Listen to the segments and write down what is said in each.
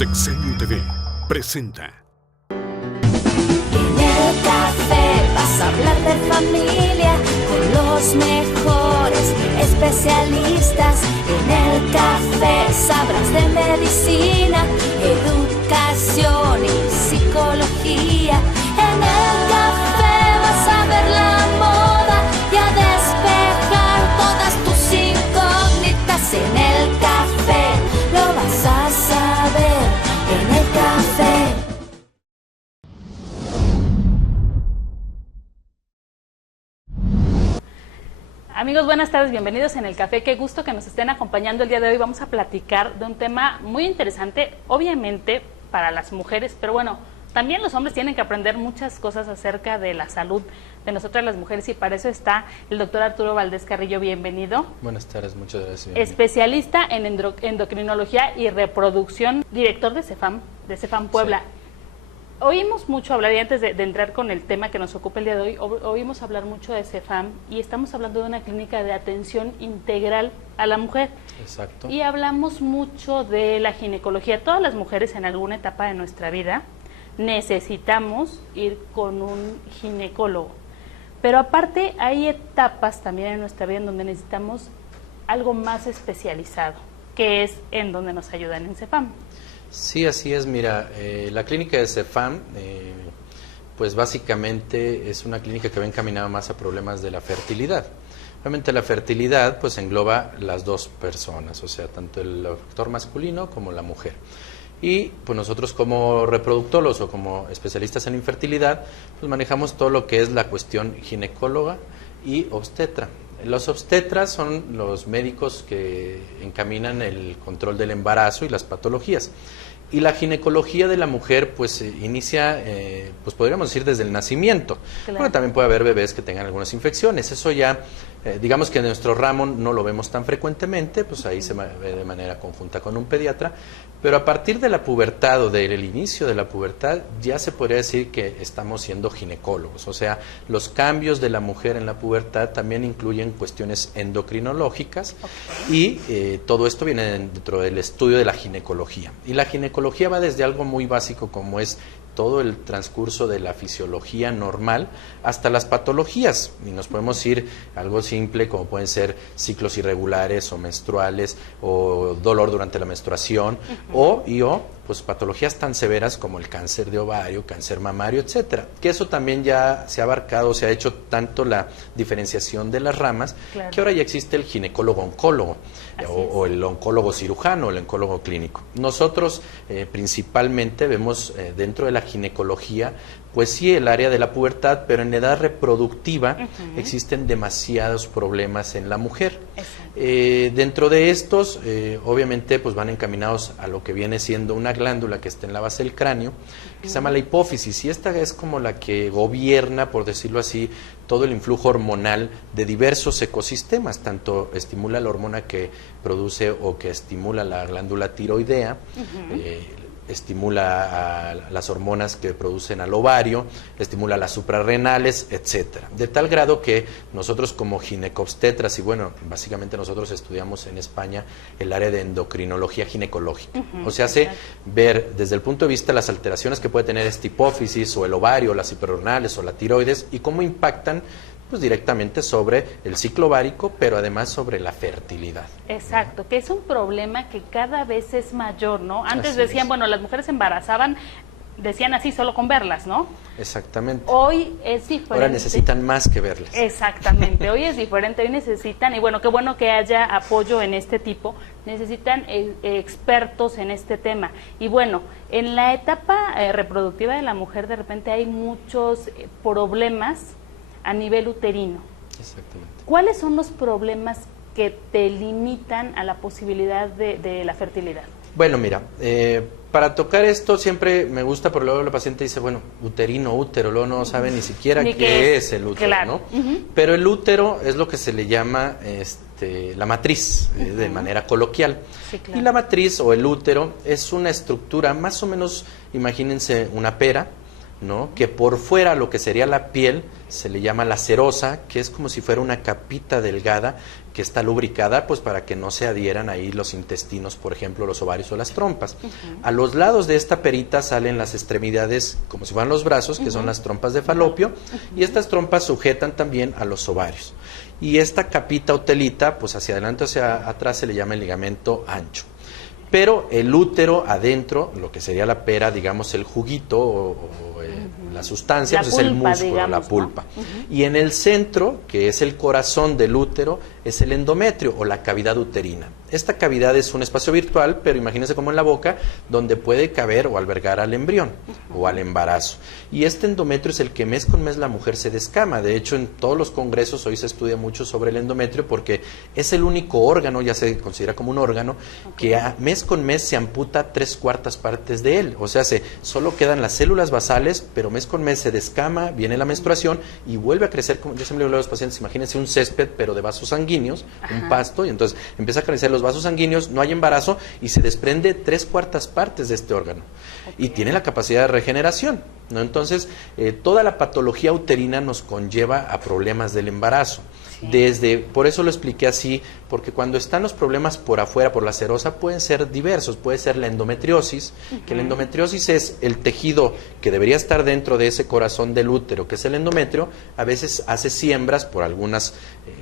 Sexenio TV presenta. En el café vas a hablar de familia con los mejores especialistas. En el café sabrás de medicina, educación y psicología. En el café vas a ver la moda y a despejar todas tus incógnitas. En el café lo vas a saber. En el café. Amigos, buenas tardes, bienvenidos en el café. Qué gusto que nos estén acompañando el día de hoy. Vamos a platicar de un tema muy interesante, obviamente para las mujeres, pero bueno, también los hombres tienen que aprender muchas cosas acerca de la salud de nosotras las mujeres, y para eso está el doctor Arturo Valdés Carrillo. Bienvenido. Buenas tardes, muchas gracias. Especialista en endocrinología y reproducción, director de CEFAM Puebla. Sí. Oímos mucho hablar, y antes de entrar con el tema que nos ocupa el día de hoy, oímos hablar mucho de CEFAM, y estamos hablando de una clínica de atención integral a la mujer. Exacto. Y hablamos mucho de la ginecología. Todas las mujeres en alguna etapa de nuestra vida necesitamos ir con un ginecólogo. Pero aparte hay etapas también en nuestra vida en donde necesitamos algo más especializado, que es en donde nos ayudan en CEFAM. Sí, así es. Mira, la clínica de CEFAM, pues básicamente es una clínica que va encaminada más a problemas de la fertilidad. Obviamente la fertilidad pues engloba las dos personas, o sea, tanto el factor masculino como la mujer. Y pues nosotros como reproductólogos o como especialistas en infertilidad, pues manejamos todo lo que es la cuestión ginecóloga y obstetra. Los obstetras son los médicos que encaminan el control del embarazo y las patologías. Y la ginecología de la mujer pues inicia, pues podríamos decir desde el nacimiento. Claro. Bueno, también puede haber bebés que tengan algunas infecciones. Eso ya, digamos que en nuestro ramo no lo vemos tan frecuentemente, pues ahí se ve de manera conjunta con un pediatra. Pero a partir de la pubertad o del inicio de la pubertad ya se podría decir que estamos siendo ginecólogos. O sea, los cambios de la mujer en la pubertad también incluyen cuestiones endocrinológicas. Okay. Y todo esto viene dentro del estudio de la ginecología. Y la ginecología va desde algo muy básico como es todo el transcurso de la fisiología normal hasta las patologías, y nos podemos ir a algo simple como pueden ser ciclos irregulares o menstruales o dolor durante la menstruación, o pues patologías tan severas como el cáncer de ovario, cáncer mamario, etcétera, que eso también ya se ha abarcado, se ha hecho tanto la diferenciación de las ramas, claro, que ahora ya existe el ginecólogo oncólogo o el oncólogo cirujano o el oncólogo clínico. Nosotros principalmente vemos dentro de la ginecología, pues sí, el área de la pubertad, pero en edad reproductiva existen demasiados problemas en la mujer. Dentro de estos, obviamente, pues van encaminados a lo que viene siendo una glándula que está en la base del cráneo, que se llama la hipófisis, y esta es como la que gobierna, por decirlo así, todo el influjo hormonal de diversos ecosistemas. Tanto estimula la hormona que produce o que estimula la glándula tiroidea, estimula a las hormonas que producen al ovario, estimula las suprarrenales, etcétera. De tal grado que nosotros como ginecobstetras, y bueno, básicamente nosotros estudiamos en España el área de endocrinología ginecológica. O sea, hace ver desde el punto de vista de las alteraciones que puede tener esta hipófisis o el ovario, las suprarrenales o la tiroides, y cómo impactan pues directamente sobre el ciclo ovárico, pero además sobre la fertilidad. Exacto, que es un problema que cada vez es mayor, ¿no? Antes decían, bueno, las mujeres se embarazaban, decían así solo con verlas, ¿no? Exactamente. Hoy es diferente. Ahora necesitan más que verlas. Exactamente, hoy es diferente, hoy necesitan, y bueno, qué bueno que haya apoyo en este tipo, necesitan expertos en este tema. Y bueno, en la etapa reproductiva de la mujer de repente hay muchos problemas a nivel uterino. Exactamente. ¿Cuáles son los problemas que te limitan a la posibilidad de la fertilidad? Bueno, mira, para tocar esto siempre me gusta, pero luego la paciente dice, bueno, uterino, útero, luego no sabe ni siquiera qué es el útero, claro, ¿no? Pero el útero es lo que se le llama la matriz, de manera coloquial. Sí, claro. Y la matriz o el útero es una estructura más o menos, imagínense una pera, ¿no? Que por fuera, lo que sería la piel, se le llama la serosa, que es como si fuera una capita delgada que está lubricada, pues para que no se adhieran ahí los intestinos, por ejemplo, los ovarios o las trompas. A los lados de esta perita salen las extremidades, como si fueran los brazos, que son las trompas de falopio, y estas trompas sujetan también a los ovarios. Y esta capita o telita, pues hacia adelante o hacia atrás, se le llama el ligamento ancho. Pero el útero adentro, lo que sería la pera, digamos el juguito o la sustancia, La pues es el pulpa, músculo, digamos, la pulpa. Y en el centro, que es el corazón del útero, es el endometrio o la cavidad uterina. Esta cavidad es un espacio virtual, pero imagínense como en la boca, donde puede caber o albergar al embrión o al embarazo. Y este endometrio es el que mes con mes la mujer se descama. De hecho, en todos los congresos hoy se estudia mucho sobre el endometrio porque es el único órgano, ya se considera como un órgano, que mes con mes se amputa 3/4 partes de él. O sea, solo quedan las células basales, pero mes con mes se descama, viene la menstruación y vuelve a crecer. Como yo siempre le digo a los pacientes, imagínense un césped, pero de vasos sanguíneos, un pasto, y entonces empieza a crecer los vasos sanguíneos, no hay embarazo y se desprende 3/4 partes de este órgano. Y tiene la capacidad de regeneración, ¿no? Entonces, toda la patología uterina nos conlleva a problemas del embarazo. Por eso lo expliqué así, porque cuando están los problemas por afuera, por la serosa, pueden ser diversos. Puede ser la endometriosis, que la endometriosis es el tejido que debería estar dentro de ese corazón del útero, que es el endometrio. A veces hace siembras, por algunas,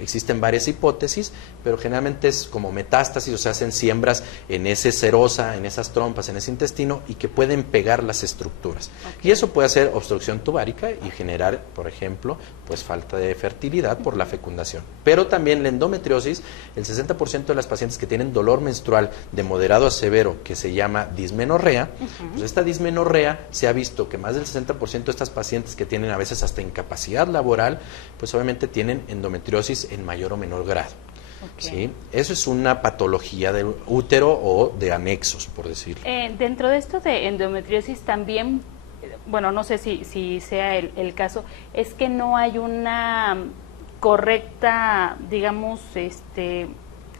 existen varias hipótesis, pero generalmente es como metástasis, o sea, hacen siembras en ese serosa, en esas trompas, en ese intestino, y que pueden pegar las estructuras. Y eso puede hacer obstrucción tubárica y generar, por ejemplo, pues falta de fertilidad por la fecundación. Pero también la endometriosis, el 60% de las pacientes que tienen dolor menstrual de moderado a severo, que se llama dismenorrea, pues esta dismenorrea se ha visto que más del 60% de estas pacientes que tienen a veces hasta incapacidad laboral, pues obviamente tienen endometriosis en mayor o menor grado. ¿Sí? Eso es una patología del útero o de anexos, por decirlo. Dentro de esto de endometriosis también, bueno, no sé si sea el caso, es que no hay una correcta, digamos,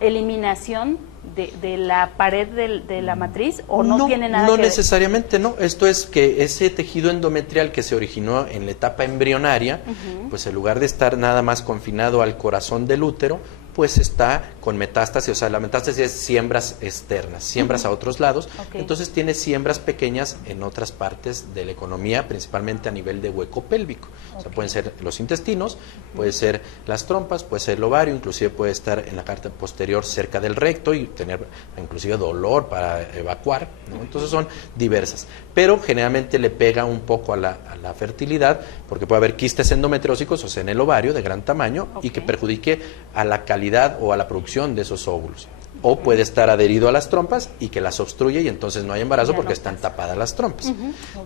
eliminación de la pared de la matriz, o no tiene nada que ver. No necesariamente, no. Esto es que ese tejido endometrial que se originó en la etapa embrionaria, pues en lugar de estar nada más confinado al corazón del útero, pues está con metástasis, o sea, la metástasis es siembras externas, siembras a otros lados, entonces tiene siembras pequeñas en otras partes de la economía, principalmente a nivel de hueco pélvico. O sea, pueden ser los intestinos, puede ser las trompas, puede ser el ovario, inclusive puede estar en la parte posterior cerca del recto y tener inclusive dolor para evacuar, ¿no? Entonces son diversas, pero generalmente le pega un poco a la fertilidad, porque puede haber quistes endometriósicos, o sea, en el ovario de gran tamaño, y que perjudique a la calidad o a la producción de esos óvulos. O puede estar adherido a las trompas y que las obstruye y entonces no hay embarazo porque están tapadas las trompas.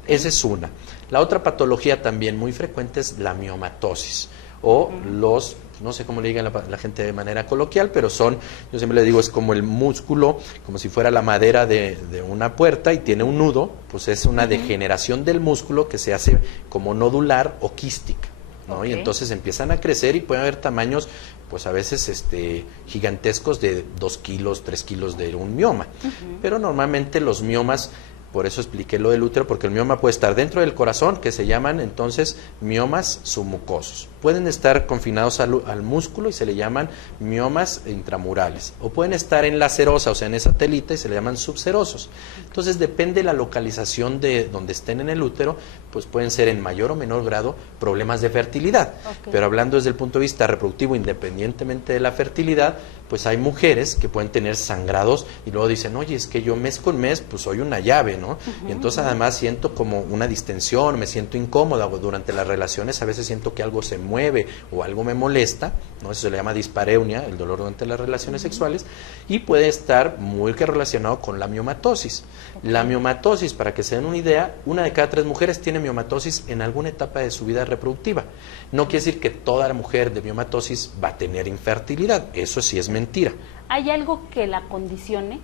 Esa es una. La otra patología también muy frecuente es la miomatosis o los, no sé cómo le digan la gente de manera coloquial, pero son, yo siempre le digo, es como el músculo, como si fuera la madera de una puerta y tiene un nudo, pues es una degeneración del músculo que se hace como nodular o quística, ¿no? Y entonces empiezan a crecer y pueden haber tamaños, pues a veces gigantescos de 2 kilos, 3 kilos de un mioma. Pero normalmente los miomas, por eso expliqué lo del útero, porque el mioma puede estar dentro del corazón, que se llaman entonces miomas submucosos. Pueden estar confinados al músculo y se le llaman miomas intramurales. O pueden estar en la serosa, o sea, en esa telita, y se le llaman subserosos. Entonces, depende de la localización de donde estén en el útero, pues pueden ser en mayor o menor grado problemas de fertilidad. Pero hablando desde el punto de vista reproductivo, independientemente de la fertilidad, pues hay mujeres que pueden tener sangrados y luego dicen, oye, es que yo mes con mes, pues soy una llave, ¿no? Y entonces además siento como una distensión, me siento incómoda, o durante las relaciones a veces siento que algo se mueve o algo me molesta, ¿no? Eso se le llama dispareunia, el dolor durante las relaciones sexuales, y puede estar muy relacionado con la miomatosis. La miomatosis, para que se den una idea, 1 de cada 3 mujeres tiene miomatosis en alguna etapa de su vida reproductiva. No quiere decir que toda la mujer de miomatosis va a tener infertilidad, eso sí es mentira. ¿Hay algo que la condicione?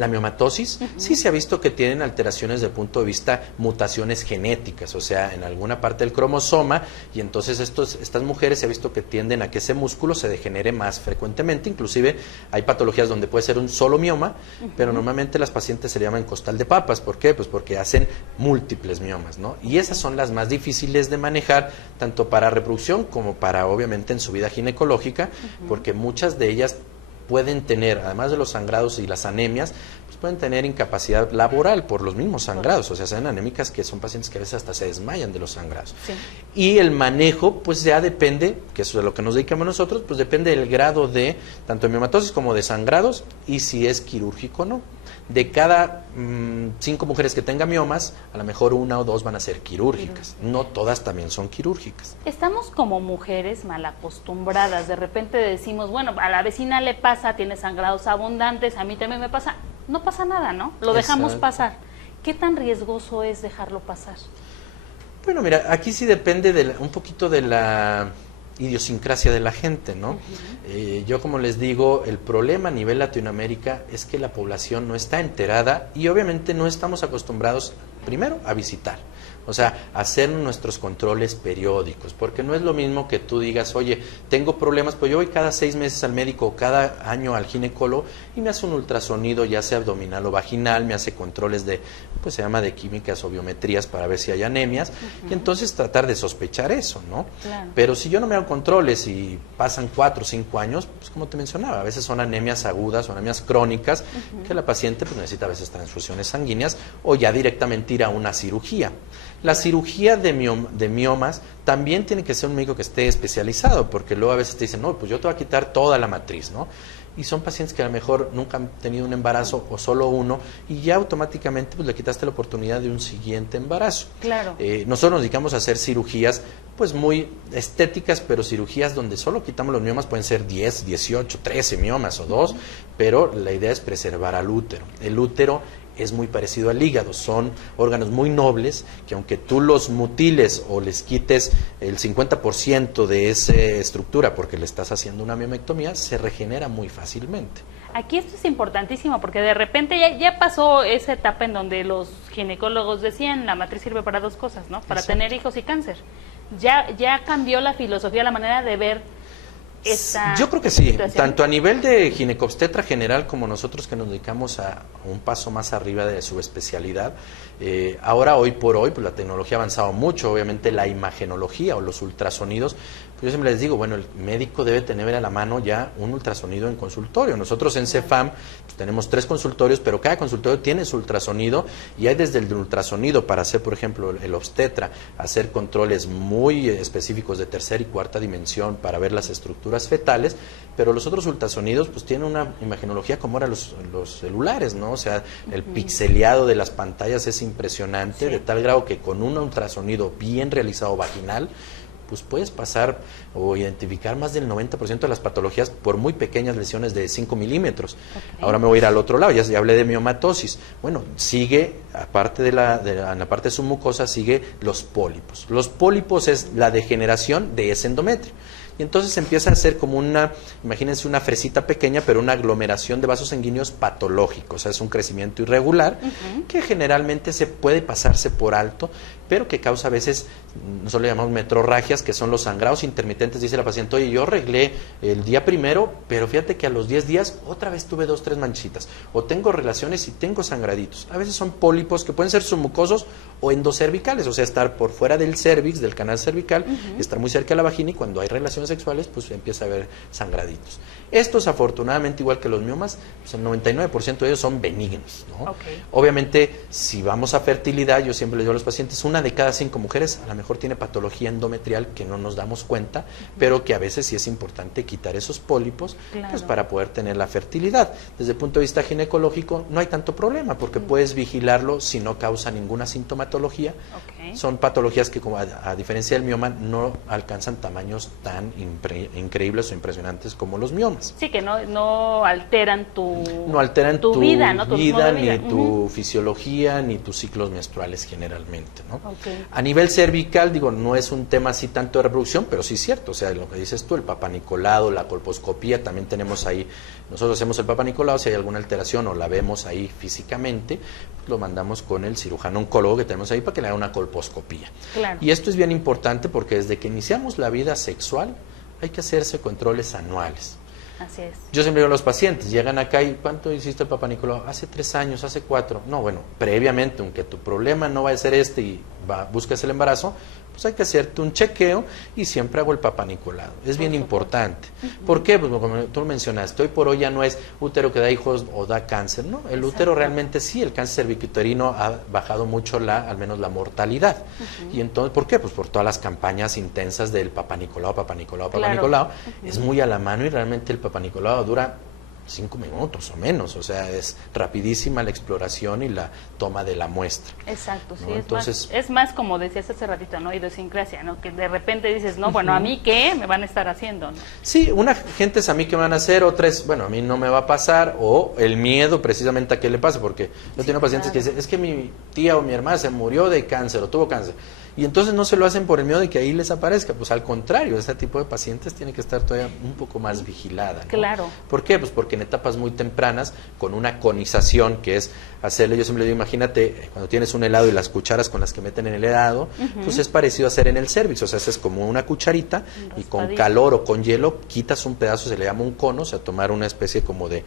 La miomatosis, sí se ha visto que tienen alteraciones desde el punto de vista mutaciones genéticas, o sea, en alguna parte del cromosoma, y entonces estas mujeres se ha visto que tienden a que ese músculo se degenere más frecuentemente, inclusive hay patologías donde puede ser un solo mioma, pero normalmente las pacientes se le llaman costal de papas. ¿Por qué? Pues porque hacen múltiples miomas, ¿no? Y esas son las más difíciles de manejar, tanto para reproducción como para, obviamente, en su vida ginecológica, porque muchas de ellas pueden tener, además de los sangrados y las anemias, pues pueden tener incapacidad laboral por los mismos sangrados, o sea, sean anémicas, que son pacientes que a veces hasta se desmayan de los sangrados. Sí. Y el manejo, pues ya depende, que eso es lo que nos dedicamos nosotros, pues depende del grado de tanto de miomatosis como de sangrados y si es quirúrgico o no. De cada 5 mujeres que tengan miomas, a lo mejor 1 o 2 van a ser quirúrgicas. No todas también son quirúrgicas. Estamos como mujeres mal acostumbradas. De repente decimos, bueno, a la vecina le pasa, tiene sangrados abundantes, a mí también me pasa. No pasa nada, ¿no? Lo dejamos pasar. ¿Qué tan riesgoso es dejarlo pasar? Bueno, mira, aquí sí depende un poquito de la idiosincrasia de la gente, ¿no? Yo, como les digo, el problema a nivel Latinoamérica es que la población no está enterada y obviamente no estamos acostumbrados, primero, a visitar. O sea, hacer nuestros controles periódicos, porque no es lo mismo que tú digas, oye, tengo problemas, pues yo voy cada 6 meses al médico o cada año al ginecólogo y me hace un ultrasonido, ya sea abdominal o vaginal, me hace controles de, pues se llama de químicas o biometrías para ver si hay anemias, y entonces tratar de sospechar eso, ¿no? Claro. Pero si yo no me hago controles y pasan 4 o 5 años, pues como te mencionaba, a veces son anemias agudas o anemias crónicas, que la paciente pues necesita a veces transfusiones sanguíneas o ya directamente ir a una cirugía. La cirugía de miomas también tiene que ser un médico que esté especializado, porque luego a veces te dicen, no, pues yo te voy a quitar toda la matriz, ¿no? Y son pacientes que a lo mejor nunca han tenido un embarazo o solo uno, y ya automáticamente pues le quitaste la oportunidad de un siguiente embarazo. Claro. Nosotros nos dedicamos a hacer cirugías pues muy estéticas, pero cirugías donde solo quitamos los miomas, pueden ser 10, 18, 13 miomas o 2, pero la idea es preservar al útero. El útero es muy parecido al hígado, son órganos muy nobles que aunque tú los mutiles o les quites el 50% de esa estructura porque le estás haciendo una miomectomía, se regenera muy fácilmente. Aquí esto es importantísimo porque de repente ya pasó esa etapa en donde los ginecólogos decían la matriz sirve para 2 cosas, ¿no? Para tener hijos y cáncer. Ya cambió la filosofía, la manera de ver yo creo que sí, tanto a nivel de ginecobstetra general como nosotros que nos dedicamos a un paso más arriba de su especialidad. Ahora, hoy por hoy, pues la tecnología ha avanzado mucho, obviamente la imagenología o los ultrasonidos. Yo siempre les digo, bueno, el médico debe tener a la mano ya un ultrasonido en consultorio. Nosotros en CEFAM pues, tenemos 3 consultorios, pero cada consultorio tiene su ultrasonido y hay desde el ultrasonido para hacer, por ejemplo, el obstetra, hacer controles muy específicos de 3ª y 4ª dimensión para ver las estructuras fetales, pero los otros ultrasonidos pues tienen una imagenología como eran los celulares, ¿no? O sea, el pixeleado de las pantallas es impresionante, de tal grado que con un ultrasonido bien realizado vaginal, pues puedes pasar o identificar más del 90% de las patologías por muy pequeñas lesiones de 5 milímetros. Ahora me voy a ir al otro lado, ya hablé de miomatosis. Bueno, sigue, aparte en la parte de su mucosa, sigue los pólipos. Los pólipos es la degeneración de ese endometrio. Y entonces empieza a ser como imagínense una fresita pequeña, pero una aglomeración de vasos sanguíneos patológicos. O sea, es un crecimiento irregular que generalmente puede pasarse por alto, pero que causa a veces, nosotros le llamamos metrorragias, que son los sangrados intermitentes. Dice la paciente, oye, yo arreglé el día primero, pero fíjate que a los 10 días otra vez tuve 2, 3 manchitas. O tengo relaciones y tengo sangraditos. A veces son pólipos que pueden ser submucosos o endocervicales, o sea, estar por fuera del cervix, del canal cervical, estar muy cerca de la vagina, y cuando hay relaciones sexuales, pues empieza a haber sangraditos. Estos, afortunadamente, igual que los miomas, pues el 99% de ellos son benignos, ¿no? Obviamente, si vamos a fertilidad, yo siempre les digo a los pacientes, 1 de cada 5 mujeres a lo mejor tiene patología endometrial que no nos damos cuenta, pero que a veces sí es importante quitar esos pólipos, pues para poder tener la fertilidad. Desde el punto de vista ginecológico no hay tanto problema, porque puedes vigilarlo si no causa ninguna sintomatología, Son patologías que, como a diferencia del mioma, no alcanzan tamaños tan increíbles o impresionantes como los miomas. Sí, que no alteran No alteran tu vida, ¿no? Tu modo de vida. ni tu fisiología, ni tus ciclos menstruales generalmente, ¿no? Ok. A nivel cervical, digo, no es un tema así tanto de reproducción, pero sí es cierto, o sea, lo que dices tú, el papanicolado, la colposcopía, también tenemos ahí, nosotros hacemos el papanicolado, si hay alguna alteración o la vemos ahí físicamente, pues lo mandamos con el cirujano oncólogo que tenemos ahí para que le haga una colposcopía. Claro. Y esto es bien importante porque desde que iniciamos la vida sexual hay que hacerse controles anuales. Así es. Yo siempre digo a los pacientes, llegan acá y ¿cuánto hiciste el Papá Nicolau? Hace 3 años, hace 4. No, bueno, previamente, aunque tu problema no va a ser este y buscas el embarazo, pues hay que hacerte un chequeo y siempre hago el Papá Nicolau. Es bien importante. ¿Por qué? Pues como tú mencionaste, hoy por hoy ya no es útero que da hijos o da cáncer, ¿no? El útero realmente sí, el cáncer cervicuterino ha bajado mucho al menos la mortalidad. Y entonces, ¿por qué? Pues por todas las campañas intensas del Papá Nicolau, Papá Nicolau, Papá Nicolau. Es muy a la mano y realmente el Papá Nicolau dura 5 minutos o menos, o sea, es rapidísima la exploración y la toma de la muestra. Exacto, sí, ¿no? Entonces, es más como decías hace ratito, ¿no? Idiosincrasia, ¿no? Que de repente dices, no, bueno, ¿a mí qué me van a estar haciendo? ¿No? Sí, una gente es a mí que me van a hacer, otra es, bueno, a mí no me va a pasar, o el miedo precisamente a qué le pasa, porque yo tengo pacientes que dicen, es que mi tía o mi hermana se murió de cáncer o tuvo cáncer, y entonces no se lo hacen por el miedo de que ahí les aparezca, pues al contrario, ese tipo de pacientes tiene que estar todavía un poco más vigilada, ¿no? Claro. ¿Por qué? Pues porque en etapas muy tempranas, con una conización, que es hacerle, yo siempre le digo, imagínate cuando tienes un helado y las cucharas con las que meten en el helado, pues es parecido a hacer en el cervix, o sea, haces como una cucharita y con calor o con hielo quitas un pedazo, se le llama un cono, o sea, tomar una especie como de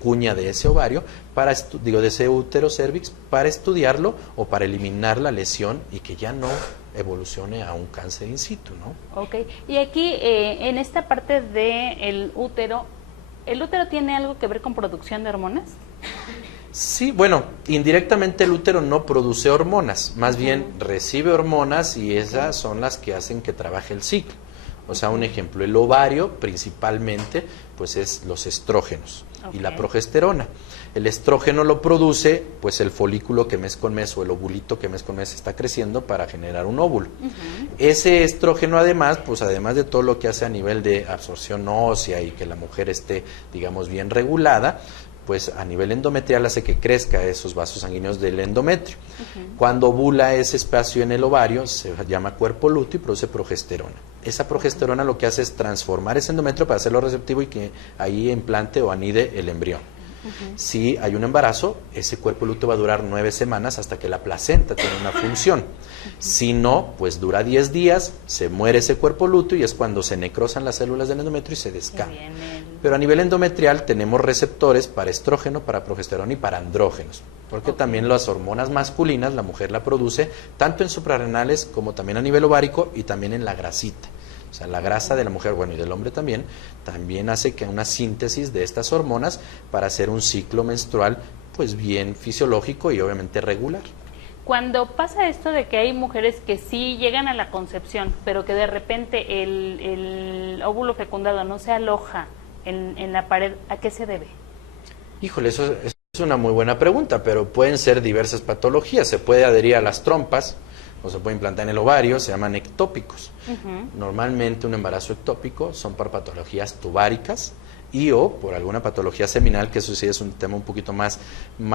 cuña de ese ovario, de ese útero cervix, para estudiarlo o para eliminar la lesión y que ya no evolucione a un cáncer in situ, ¿no? Ok, y aquí en esta parte del útero, ¿el útero tiene algo que ver con producción de hormonas? Sí, bueno, indirectamente el útero no produce hormonas, más bien recibe hormonas y esas son las que hacen que trabaje el ciclo. O sea, un ejemplo, el ovario principalmente pues es los estrógenos y la progesterona. El estrógeno lo produce pues el folículo que mes con mes o el ovulito que mes con mes está creciendo para generar un óvulo. Ese estrógeno además, pues además de todo lo que hace a nivel de absorción ósea y que la mujer esté, digamos, bien regulada, pues a nivel endometrial hace que crezca esos vasos sanguíneos del endometrio. Cuando ovula ese espacio en el ovario, se llama cuerpo lúteo y produce progesterona. Esa progesterona lo que hace es transformar ese endometrio para hacerlo receptivo y que ahí implante o anide el embrión. Si hay un embarazo, ese cuerpo lúteo va a durar 9 semanas hasta que la placenta tiene una función. Si no, pues dura 10 días, se muere ese cuerpo lúteo y es cuando se necrosan las células del endometrio y se descama. Pero a nivel endometrial tenemos receptores para estrógeno, para progesterona y para andrógenos, porque también las hormonas masculinas la mujer la produce tanto en suprarrenales como también a nivel ovárico y también en la grasita. O sea, la grasa de la mujer, bueno, y del hombre también hace que una síntesis de estas hormonas para hacer un ciclo menstrual, pues bien fisiológico y obviamente regular. Cuando pasa esto de que hay mujeres que sí llegan a la concepción, pero que de repente el óvulo fecundado no se aloja en la pared, ¿a qué se debe? Híjole, eso es una muy buena pregunta, pero pueden ser diversas patologías. Se puede adherir a las trompas, o se puede implantar en el ovario, se llaman ectópicos. Normalmente un embarazo ectópico son por patologías tubáricas y o por alguna patología seminal, que eso sí es un tema un poquito más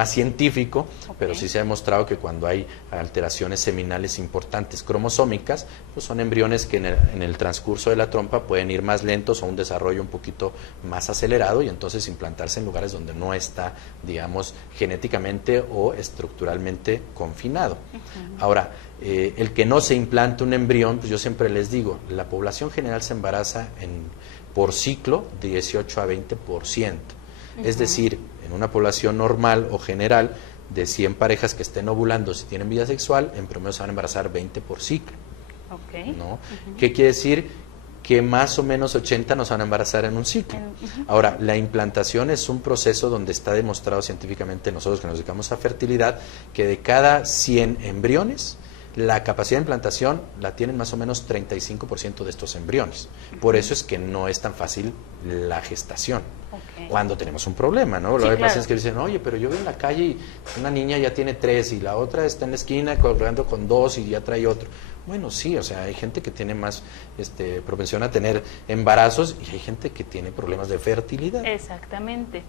científico, pero sí se ha demostrado que cuando hay alteraciones seminales importantes cromosómicas, pues son embriones que en el transcurso de la trompa pueden ir más lentos o un desarrollo un poquito más acelerado y entonces implantarse en lugares donde no está, digamos, genéticamente o estructuralmente confinado. Ahora, el que no se implante un embrión, pues yo siempre les digo, la población general se embaraza por ciclo de 18 a 20%. Es decir, en una población normal o general de 100 parejas que estén ovulando, si tienen vida sexual, en promedio se van a embarazar 20 por ciclo. ¿No? ¿Qué quiere decir? Que más o menos 80 nos van a embarazar en un ciclo. Ahora, la implantación es un proceso donde está demostrado científicamente, nosotros que nos dedicamos a fertilidad, que de cada 100 embriones, la capacidad de implantación la tienen más o menos 35% de estos embriones. Por eso es que no es tan fácil la gestación. Cuando tenemos un problema, ¿no? Sí, Hay claro. pacientes que dicen, oye, pero yo veo en la calle y una niña ya tiene 3 y la otra está en la esquina colgando con 2 y ya trae otro. Bueno, sí, o sea, hay gente que tiene más propensión a tener embarazos y hay gente que tiene problemas de fertilidad. Exactamente.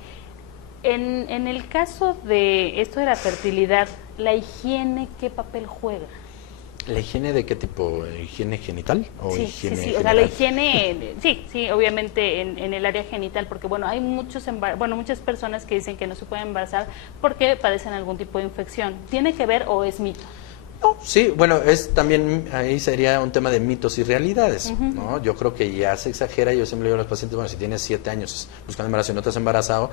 En el caso de esto de la fertilidad, ¿la higiene qué papel juega? ¿La higiene de qué tipo? ¿Higiene genital? ¿O Sí, higiene sí, o general? sea, la higiene, sí, obviamente en el área genital, porque bueno, hay muchas personas que dicen que no se pueden embarazar porque padecen algún tipo de infección. ¿Tiene que ver o es mito? No, sí, bueno, es también, ahí sería un tema de mitos y realidades, ¿no? Yo creo que ya se exagera, yo siempre digo a los pacientes, bueno, si tienes 7 años buscando embarazo y no te has embarazado,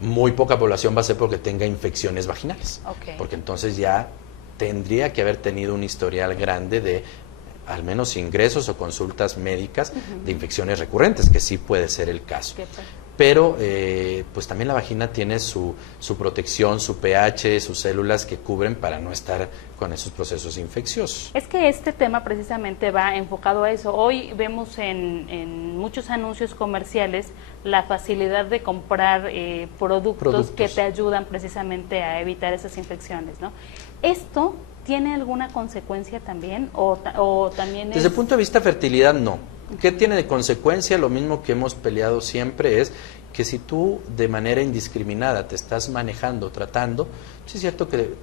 muy poca población va a ser porque tenga infecciones vaginales, porque entonces ya tendría que haber tenido un historial grande de al menos ingresos o consultas médicas de infecciones recurrentes, que sí puede ser el caso. Pero pues también la vagina tiene su protección, su pH, sus células que cubren para no estar con esos procesos infecciosos. Es que este tema precisamente va enfocado a eso. Hoy vemos en muchos anuncios comerciales la facilidad de comprar productos que te ayudan precisamente a evitar esas infecciones, ¿no? ¿Esto tiene alguna consecuencia también o también Desde el punto de vista de fertilidad, no. ¿Qué tiene de consecuencia? Lo mismo que hemos peleado siempre es que si tú de manera indiscriminada te estás manejando, tratando, sí es cierto que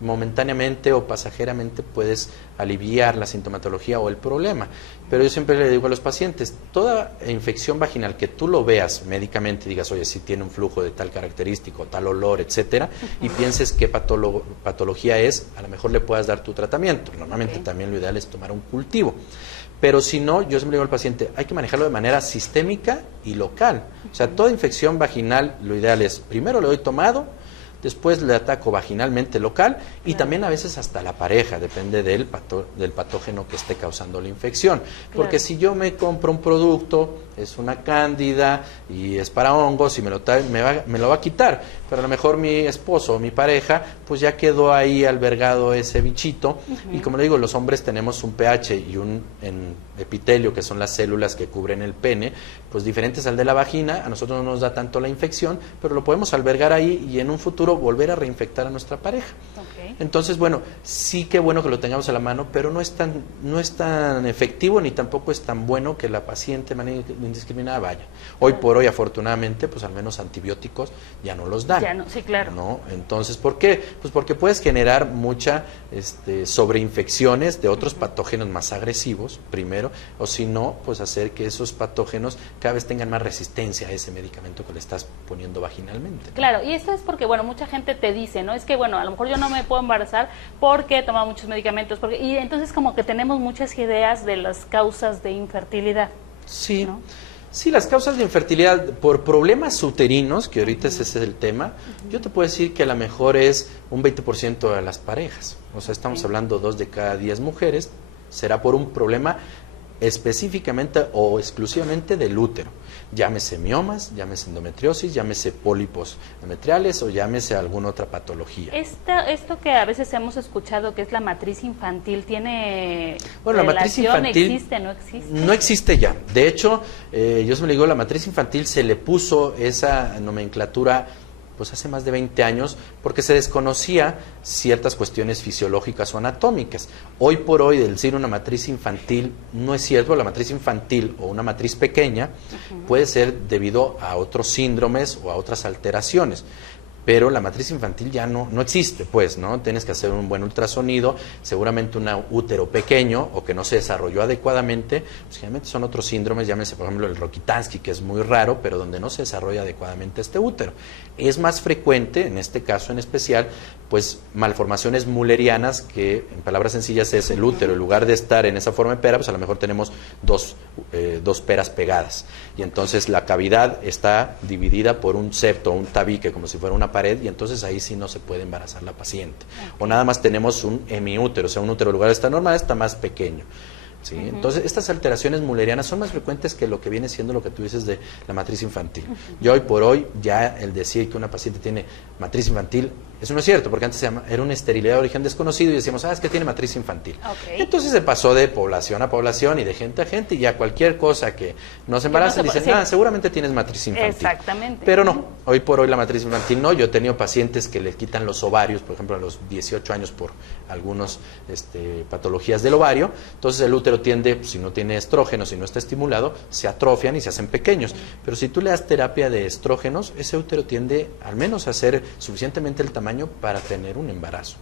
momentáneamente o pasajeramente puedes aliviar la sintomatología o el problema, pero yo siempre le digo a los pacientes, toda infección vaginal que tú lo veas médicamente y digas, oye, si tiene un flujo de tal característico, tal olor, etcétera, y pienses qué patología es, a lo mejor le puedas dar tu tratamiento. Normalmente también lo ideal es tomar un cultivo. Pero si no, yo siempre digo al paciente, hay que manejarlo de manera sistémica y local. O sea, toda infección vaginal, lo ideal es, primero le doy tomado, después le ataco vaginalmente local y también a veces hasta la pareja, depende del patógeno que esté causando la infección. Porque si yo me compro un producto, es una cándida y es para hongos y me lo va a quitar, pero a lo mejor mi esposo o mi pareja pues ya quedó ahí albergado ese bichito y como le digo, los hombres tenemos un pH y un epitelio, que son las células que cubren el pene, pues diferentes al de la vagina, a nosotros no nos da tanto la infección, pero lo podemos albergar ahí y en un futuro volver a reinfectar a nuestra pareja. Entonces, bueno, sí que bueno que lo tengamos a la mano, pero no es tan efectivo ni tampoco es tan bueno que la paciente de manera indiscriminada vaya. Hoy por hoy, afortunadamente, pues al menos antibióticos ya no los dan. Ya no, sí, claro. ¿No? Entonces, ¿por qué? Pues porque puedes generar mucha sobreinfecciones de otros patógenos más agresivos, primero, o si no, pues hacer que esos patógenos cada vez tengan más resistencia a ese medicamento que le estás poniendo vaginalmente, ¿no? Claro, y esto es porque, bueno, mucha gente te dice, ¿no? Es que, bueno, a lo mejor yo no me puedo embarazar porque he tomado muchos medicamentos, y entonces como que tenemos muchas ideas de las causas de infertilidad. Sí, ¿no? Sí, las causas de infertilidad por problemas uterinos, que ahorita ese es el tema, yo te puedo decir que a lo mejor es un 20% de las parejas. O sea, estamos hablando 2 de cada 10 mujeres, será por un problema específicamente o exclusivamente del útero. Llámese miomas, llámese endometriosis, llámese pólipos endometriales o llámese alguna otra patología. Esto que a veces hemos escuchado que es la matriz infantil, ¿tiene bueno, la matriz infantil ¿existe, no existe? No existe ya. De hecho, yo siempre digo, la matriz infantil se le puso esa nomenclatura pues hace más de 20 años, porque se desconocía ciertas cuestiones fisiológicas o anatómicas. Hoy por hoy, decir una matriz infantil no es cierto. La matriz infantil o una matriz pequeña puede ser debido a otros síndromes o a otras alteraciones. Pero la matriz infantil ya no existe, pues, ¿no? Tienes que hacer un buen ultrasonido, seguramente un útero pequeño o que no se desarrolló adecuadamente, pues generalmente son otros síndromes, llámese por ejemplo el Rokitansky, que es muy raro, pero donde no se desarrolla adecuadamente este útero. Es más frecuente, en este caso en especial, pues malformaciones mullerianas, que en palabras sencillas es el útero, en lugar de estar en esa forma de pera, pues a lo mejor tenemos dos peras pegadas. Y entonces la cavidad está dividida por un septo, un tabique, como si fuera una pared, y entonces ahí sí no se puede embarazar la paciente. O nada más tenemos un hemiútero, o sea, un útero en lugar de estar normal, está más pequeño. ¿Sí? Entonces, estas alteraciones mullerianas son más frecuentes que lo que viene siendo lo que tú dices de la matriz infantil. Y hoy por hoy, ya el decir que una paciente tiene matriz infantil Eso no es cierto, porque antes era una esterilidad de origen desconocido y decíamos, es que tiene matriz infantil. Ok. Entonces se pasó de población a población y de gente a gente, y ya cualquier cosa que nos embarace, no se dicen, sí. seguramente tienes matriz infantil. Exactamente. Pero no, hoy por hoy la matriz infantil no. Yo he tenido pacientes que les quitan los ovarios, por ejemplo, a los 18 años por algunas patologías del ovario. Entonces el útero tiende, si no tiene estrógenos, si no está estimulado, se atrofian y se hacen pequeños. Pero si tú le das terapia de estrógenos, ese útero tiende al menos a ser suficientemente el tamaño para tener un embarazo.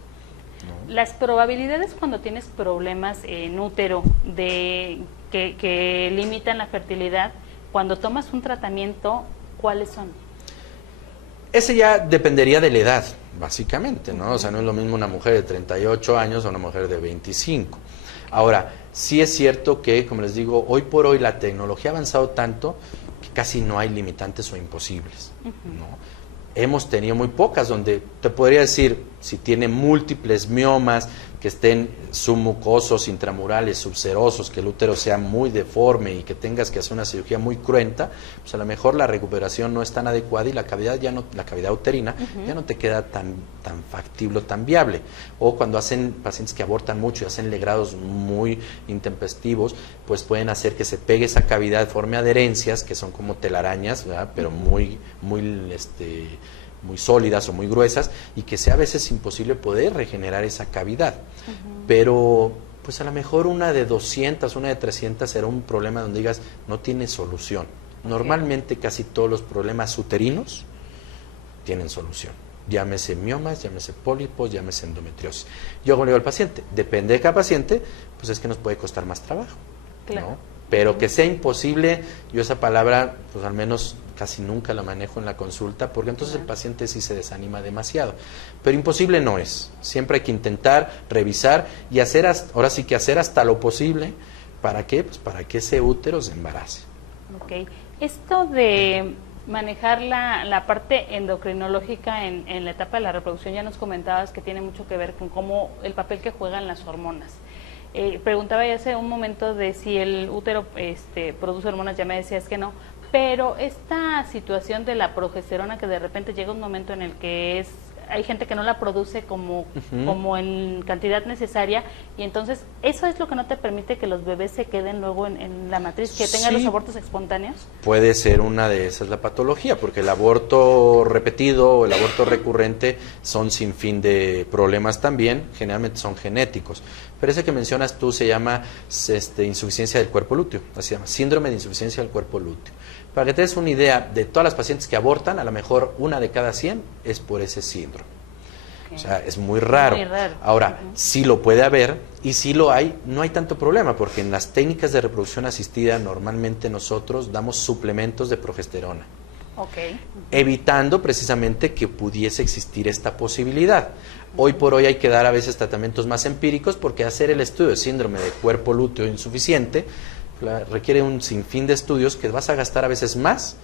Las probabilidades cuando tienes problemas en útero de que limitan la fertilidad, cuando tomas un tratamiento, ¿cuáles son? Ese ya dependería de la edad, básicamente, ¿no? O sea, no es lo mismo una mujer de 38 años o una mujer de 25. Ahora, sí es cierto que, como les digo, hoy por hoy la tecnología ha avanzado tanto que casi no hay limitantes o imposibles, ¿no? Hemos tenido muy pocas, donde te podría decir, si tiene múltiples miomas que estén submucosos, intramurales, subserosos, que el útero sea muy deforme y que tengas que hacer una cirugía muy cruenta, pues a lo mejor la recuperación no es tan adecuada y la cavidad la cavidad uterina ya no te queda tan factible, tan viable. O cuando hacen pacientes que abortan mucho y hacen legrados muy intempestivos, pues pueden hacer que se pegue esa cavidad, forme adherencias que son como telarañas, ¿verdad? Pero muy sólidas o muy gruesas, y que sea a veces imposible poder regenerar esa cavidad. Pero pues a lo mejor una de 200, una de 300 será un problema donde digas no tiene solución. Normalmente casi todos los problemas uterinos tienen solución. Llámese miomas, llámese pólipos, llámese endometriosis. Yo como le digo al paciente, depende de cada paciente, pues es que nos puede costar más trabajo, Claro. ¿no? Pero que sea imposible, yo esa palabra, pues al menos casi nunca la manejo en la consulta, porque entonces el paciente sí se desanima demasiado. Pero imposible no es. Siempre hay que intentar, revisar y hacer, ahora sí que hacer hasta lo posible. ¿Para qué? Pues para que ese útero se embarace. Ok. Esto de manejar la parte endocrinológica en la etapa de la reproducción, ya nos comentabas que tiene mucho que ver con cómo el papel que juegan las hormonas. Preguntaba ya hace un momento de si el útero produce hormonas, ya me decías que no, pero esta situación de la progesterona, que de repente llega un momento en el que hay gente que no la produce como en cantidad necesaria, y entonces eso es lo que no te permite que los bebés se queden luego en la matriz, que tengan Sí. los abortos espontáneos. Puede ser una de esas la patología, porque el aborto repetido o el aborto recurrente son sin fin de problemas también, generalmente son genéticos. Pero ese que mencionas tú se llama insuficiencia del cuerpo lúteo, así se llama, síndrome de insuficiencia del cuerpo lúteo. Para que te des una idea, de todas las pacientes que abortan, a lo mejor una de cada 100 es por ese síndrome. O sea, es muy raro. Muy raro. Ahora, sí lo puede haber, y si lo hay, no hay tanto problema, porque en las técnicas de reproducción asistida normalmente nosotros damos suplementos de progesterona, Ok. evitando precisamente que pudiese existir esta posibilidad. Hoy por hoy hay que dar a veces tratamientos más empíricos, porque hacer el estudio de síndrome de cuerpo lúteo insuficiente requiere un sinfín de estudios que vas a gastar a veces más,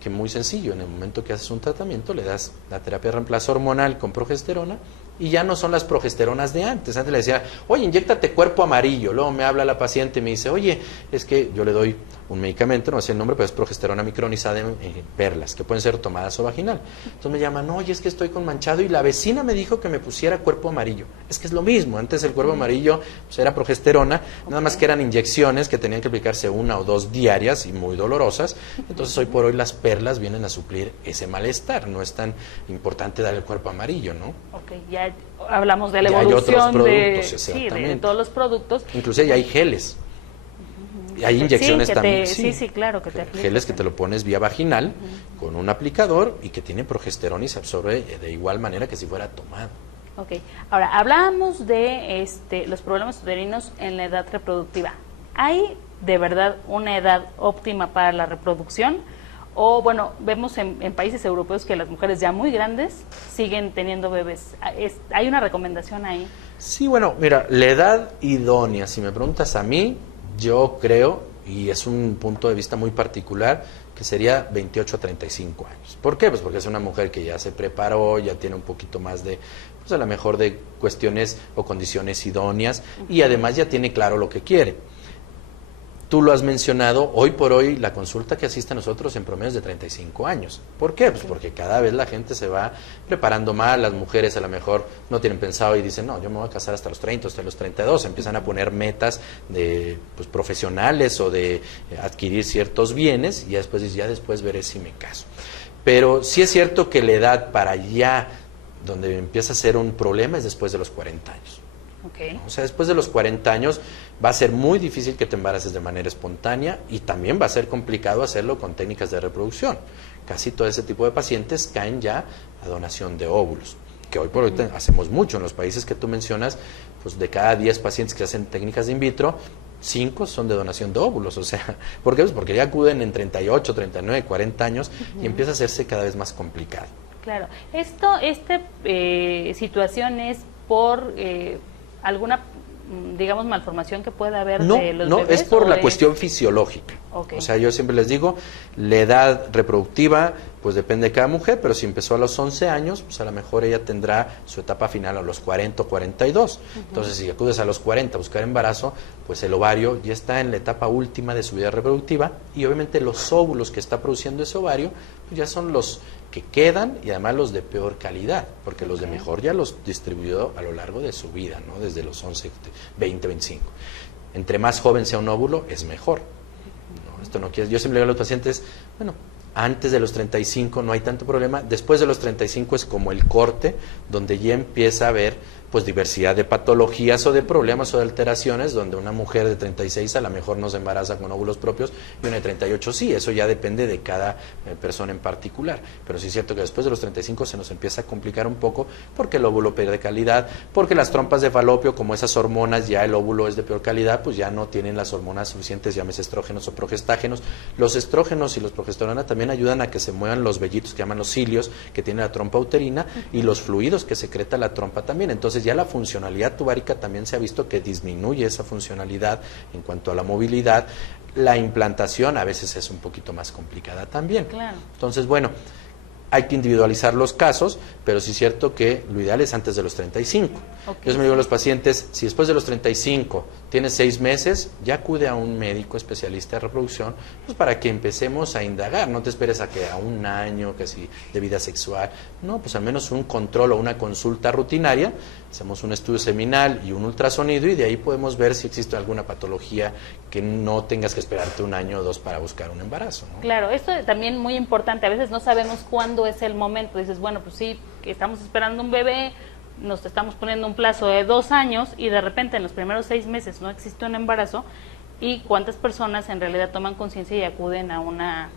que muy sencillo. En el momento que haces un tratamiento, le das la terapia de reemplazo hormonal con progesterona, y ya no son las progesteronas de antes. Antes le decía, oye, inyéctate cuerpo amarillo. Luego me habla la paciente y me dice, oye, es que yo le doy un medicamento, no sé el nombre, pero es progesterona micronizada en perlas, que pueden ser tomadas o vaginal. Entonces me llaman, oye, es que estoy con manchado y la vecina me dijo que me pusiera cuerpo amarillo. Es que es lo mismo. Antes el cuerpo amarillo pues, era progesterona, nada más que eran inyecciones que tenían que aplicarse 1 o 2 diarias y muy dolorosas. Entonces hoy por hoy las perlas vienen a suplir ese malestar. No es tan importante dar el cuerpo amarillo, ¿no? Ok, ya hablamos de la Ya hay evolución otros productos, de exactamente. todos los productos. Incluso ya hay geles. Y hay inyecciones Sí, también. sí, claro, que te aplicas. Geles que te lo pones vía vaginal con un aplicador y que tiene progesterona y se absorbe de igual manera que si fuera tomado. Ok, ahora hablábamos de los problemas uterinos en la edad reproductiva. ¿Hay de verdad una edad óptima para la reproducción? O bueno, vemos en países europeos que las mujeres ya muy grandes siguen teniendo bebés. ¿Hay una recomendación ahí? Sí, bueno, mira, la edad idónea, si me preguntas a mí, yo creo, y es un punto de vista muy particular, que sería 28 a 35 años. ¿Por qué? Pues porque es una mujer que ya se preparó, ya tiene un poquito más de, pues a lo mejor de cuestiones o condiciones idóneas, y además ya tiene claro lo que quiere. tú lo has mencionado, hoy por hoy la consulta que asiste a nosotros en promedio es de 35 años. ¿Por qué? Pues porque cada vez la gente se va preparando más, las mujeres a lo mejor no tienen pensado y dicen, no, yo me voy a casar hasta los 30, hasta los 32, empiezan a poner metas de pues, profesionales o de adquirir ciertos bienes y ya después veré si me caso. Pero sí es cierto que la edad para allá donde empieza a ser un problema es después de los 40 años. Okay. O sea, después de los 40 años va a ser muy difícil que te embaraces de manera espontánea y también va a ser complicado hacerlo con técnicas de reproducción. Casi todo ese tipo de pacientes caen ya a donación de óvulos, que hoy por hoy hacemos mucho. En los países que tú mencionas, pues de cada 10 pacientes que hacen técnicas de in vitro, 5 son de donación de óvulos. O sea, ¿por qué? Pues porque ya acuden en 38, 39, 40 años y empieza a hacerse cada vez más complicado. Claro. Esta situación es por alguna, digamos, malformación que pueda haber de los bebés. No, es por la cuestión fisiológica. Okay. O sea, yo siempre les digo, la edad reproductiva, pues depende de cada mujer, pero si empezó a los 11 años, pues a lo mejor ella tendrá su etapa final a los 40 o 42. Entonces, si acudes a los 40 a buscar embarazo, pues el ovario ya está en la etapa última de su vida reproductiva y obviamente los óvulos que está produciendo ese ovario, pues ya son los que quedan y además los de peor calidad, porque los de mejor ya los distribuyó a lo largo de su vida, ¿no? Desde los 11, 20, 25. Entre más joven sea un óvulo, es mejor. ¿No? Esto no quiere, yo siempre digo a los pacientes, bueno, antes de los 35 no hay tanto problema, después de los 35 es como el corte, donde ya empieza a haber pues diversidad de patologías o de problemas o de alteraciones, donde una mujer de 36 a lo mejor no se embaraza con óvulos propios y una de 38 sí, eso ya depende de cada persona en particular, pero sí es cierto que después de los 35 se nos empieza a complicar un poco porque el óvulo pierde calidad, porque las trompas de falopio, como esas hormonas, ya el óvulo es de peor calidad, pues ya no tienen las hormonas suficientes, llámese estrógenos o progestágenos. Los estrógenos y los progesterona también ayudan a que se muevan los vellitos que llaman los cilios, que tiene la trompa uterina, y los fluidos que secreta la trompa también. Entonces ya la funcionalidad tuvárica también se ha visto que disminuye esa funcionalidad en cuanto a la movilidad. La implantación a veces es un poquito más complicada también. Claro. Entonces, bueno, hay que individualizar los casos, pero sí es cierto que lo ideal es antes de los 35. Okay. Yo me digo a los pacientes, si después de los 35 tienes 6 meses, ya acude a un médico especialista de reproducción, pues para que empecemos a indagar. No te esperes a que a un año, que si de vida sexual, no, pues al menos un control o una consulta rutinaria, hacemos un estudio seminal y un ultrasonido y de ahí podemos ver si existe alguna patología que no tengas que esperarte un año o 2 para buscar un embarazo, ¿no? Claro, esto es también muy importante, a veces no sabemos cuándo es el momento, dices, bueno, pues sí, que estamos esperando un bebé, nos estamos poniendo un plazo de 2 años y de repente en los primeros 6 meses no existe un embarazo, y cuántas personas en realidad toman conciencia y acuden a una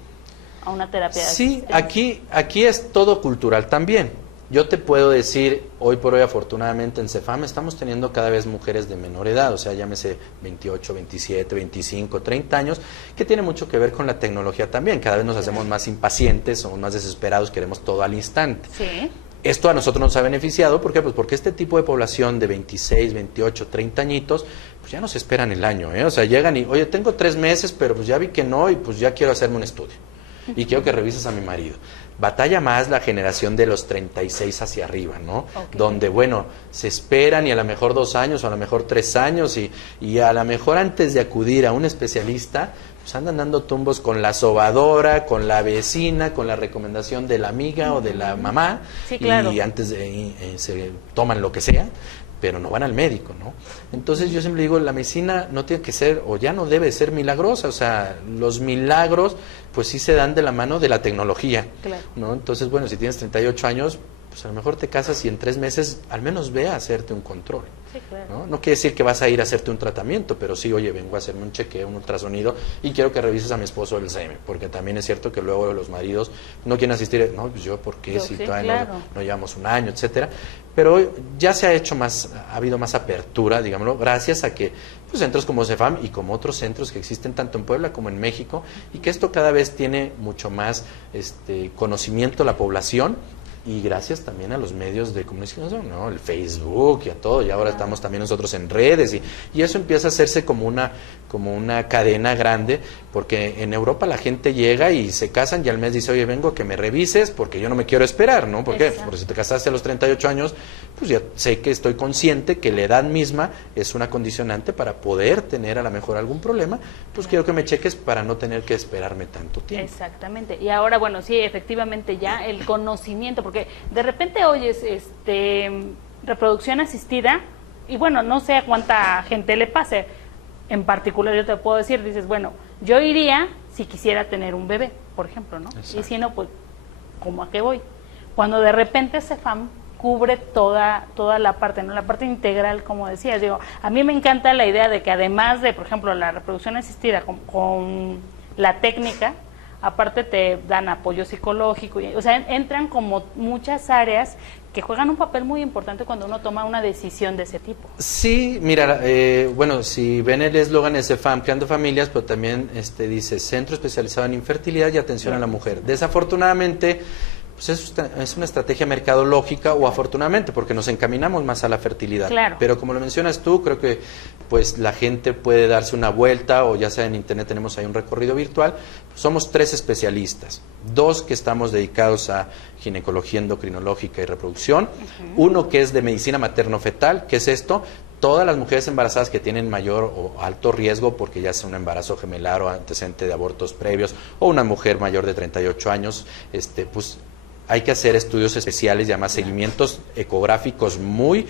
terapia de asistencia. Aquí es todo cultural también. Yo te puedo decir, hoy por hoy afortunadamente en CEFAM estamos teniendo cada vez mujeres de menor edad, o sea, llámese 28, 27, 25, 30 años, que tiene mucho que ver con la tecnología también. Cada vez nos hacemos más impacientes, somos más desesperados, queremos todo al instante. Sí. Esto a nosotros nos ha beneficiado, ¿por qué? Pues porque este tipo de población de 26, 28, 30 añitos, pues ya no se esperan el año, ¿eh? O sea, llegan y, oye, tengo 3 meses, pero pues ya vi que no y pues ya quiero hacerme un estudio. Y quiero que revises a mi marido. Batalla más la generación de los 36 hacia arriba, ¿no? Okay. Donde, bueno, se esperan y a lo mejor 2 años o a lo mejor 3 años y a lo mejor antes de acudir a un especialista, pues andan dando tumbos con la sobadora, con la vecina, con la recomendación de la amiga o de la mamá. Sí, claro. Y antes se toman lo que sea, pero no van al médico, ¿no? Entonces yo siempre digo, la medicina no tiene que ser, o ya no debe ser milagrosa, o sea, los milagros pues sí se dan de la mano de la tecnología, Claro. ¿no? Entonces, bueno, si tienes 38 años, pues a lo mejor te casas y en 3 meses al menos ve a hacerte un control. Sí, claro. ¿No? No quiere decir que vas a ir a hacerte un tratamiento, pero sí, oye, vengo a hacerme un chequeo, un ultrasonido y quiero que revises a mi esposo el semen, porque también es cierto que luego los maridos no quieren asistir, no, pues yo, ¿por qué? Yo Si sí, todavía claro. no llevamos un año, etcétera. Pero ya se ha hecho más, ha habido más apertura, digámoslo, gracias a que pues, centros como CEFAM y como otros centros que existen tanto en Puebla como en México, y que esto cada vez tiene mucho más conocimiento la población y gracias también a los medios de comunicación, ¿no? El Facebook y a todo, y ahora estamos también nosotros en redes, y eso empieza a hacerse como una cadena grande, porque en Europa la gente llega y se casan y al mes dice, oye, vengo a que me revises porque yo no me quiero esperar, ¿no? ¿Por qué? Porque si te casaste a los 38 años, pues ya sé que estoy consciente que la edad misma es una condicionante para poder tener a lo mejor algún problema, pues quiero que me cheques para no tener que esperarme tanto tiempo. Exactamente. Y ahora, bueno, sí, efectivamente ya el conocimiento, porque de repente oyes reproducción asistida y bueno, no sé a cuánta gente le pase. En particular yo te puedo decir, dices, bueno, yo iría si quisiera tener un bebé, por ejemplo, ¿no? Exacto. Y si no, pues, ¿cómo a qué voy? Cuando de repente CEFAM cubre toda la parte, ¿no? La parte integral, como decías. Digo, a mí me encanta la idea de que además de, por ejemplo, la reproducción asistida con la técnica, aparte te dan apoyo psicológico, o sea, entran como muchas áreas que juegan un papel muy importante cuando uno toma una decisión de ese tipo. Sí, mira, bueno, si ven el eslogan CEFAM, Creando Familias, pero también dice Centro Especializado en Infertilidad y Atención a la Mujer. Desafortunadamente, pues es una estrategia mercadológica, o afortunadamente, porque nos encaminamos más a la fertilidad. Claro. Pero como lo mencionas tú, creo que pues la gente puede darse una vuelta, o ya sea en internet tenemos ahí un recorrido virtual. Somos 3 especialistas, 2 que estamos dedicados a ginecología endocrinológica y reproducción, uno que es de medicina materno-fetal. ¿Qué es esto? Todas las mujeres embarazadas que tienen mayor o alto riesgo, porque ya sea un embarazo gemelar o antecedente de abortos previos, o una mujer mayor de 38 años, pues hay que hacer estudios especiales y además seguimientos ecográficos muy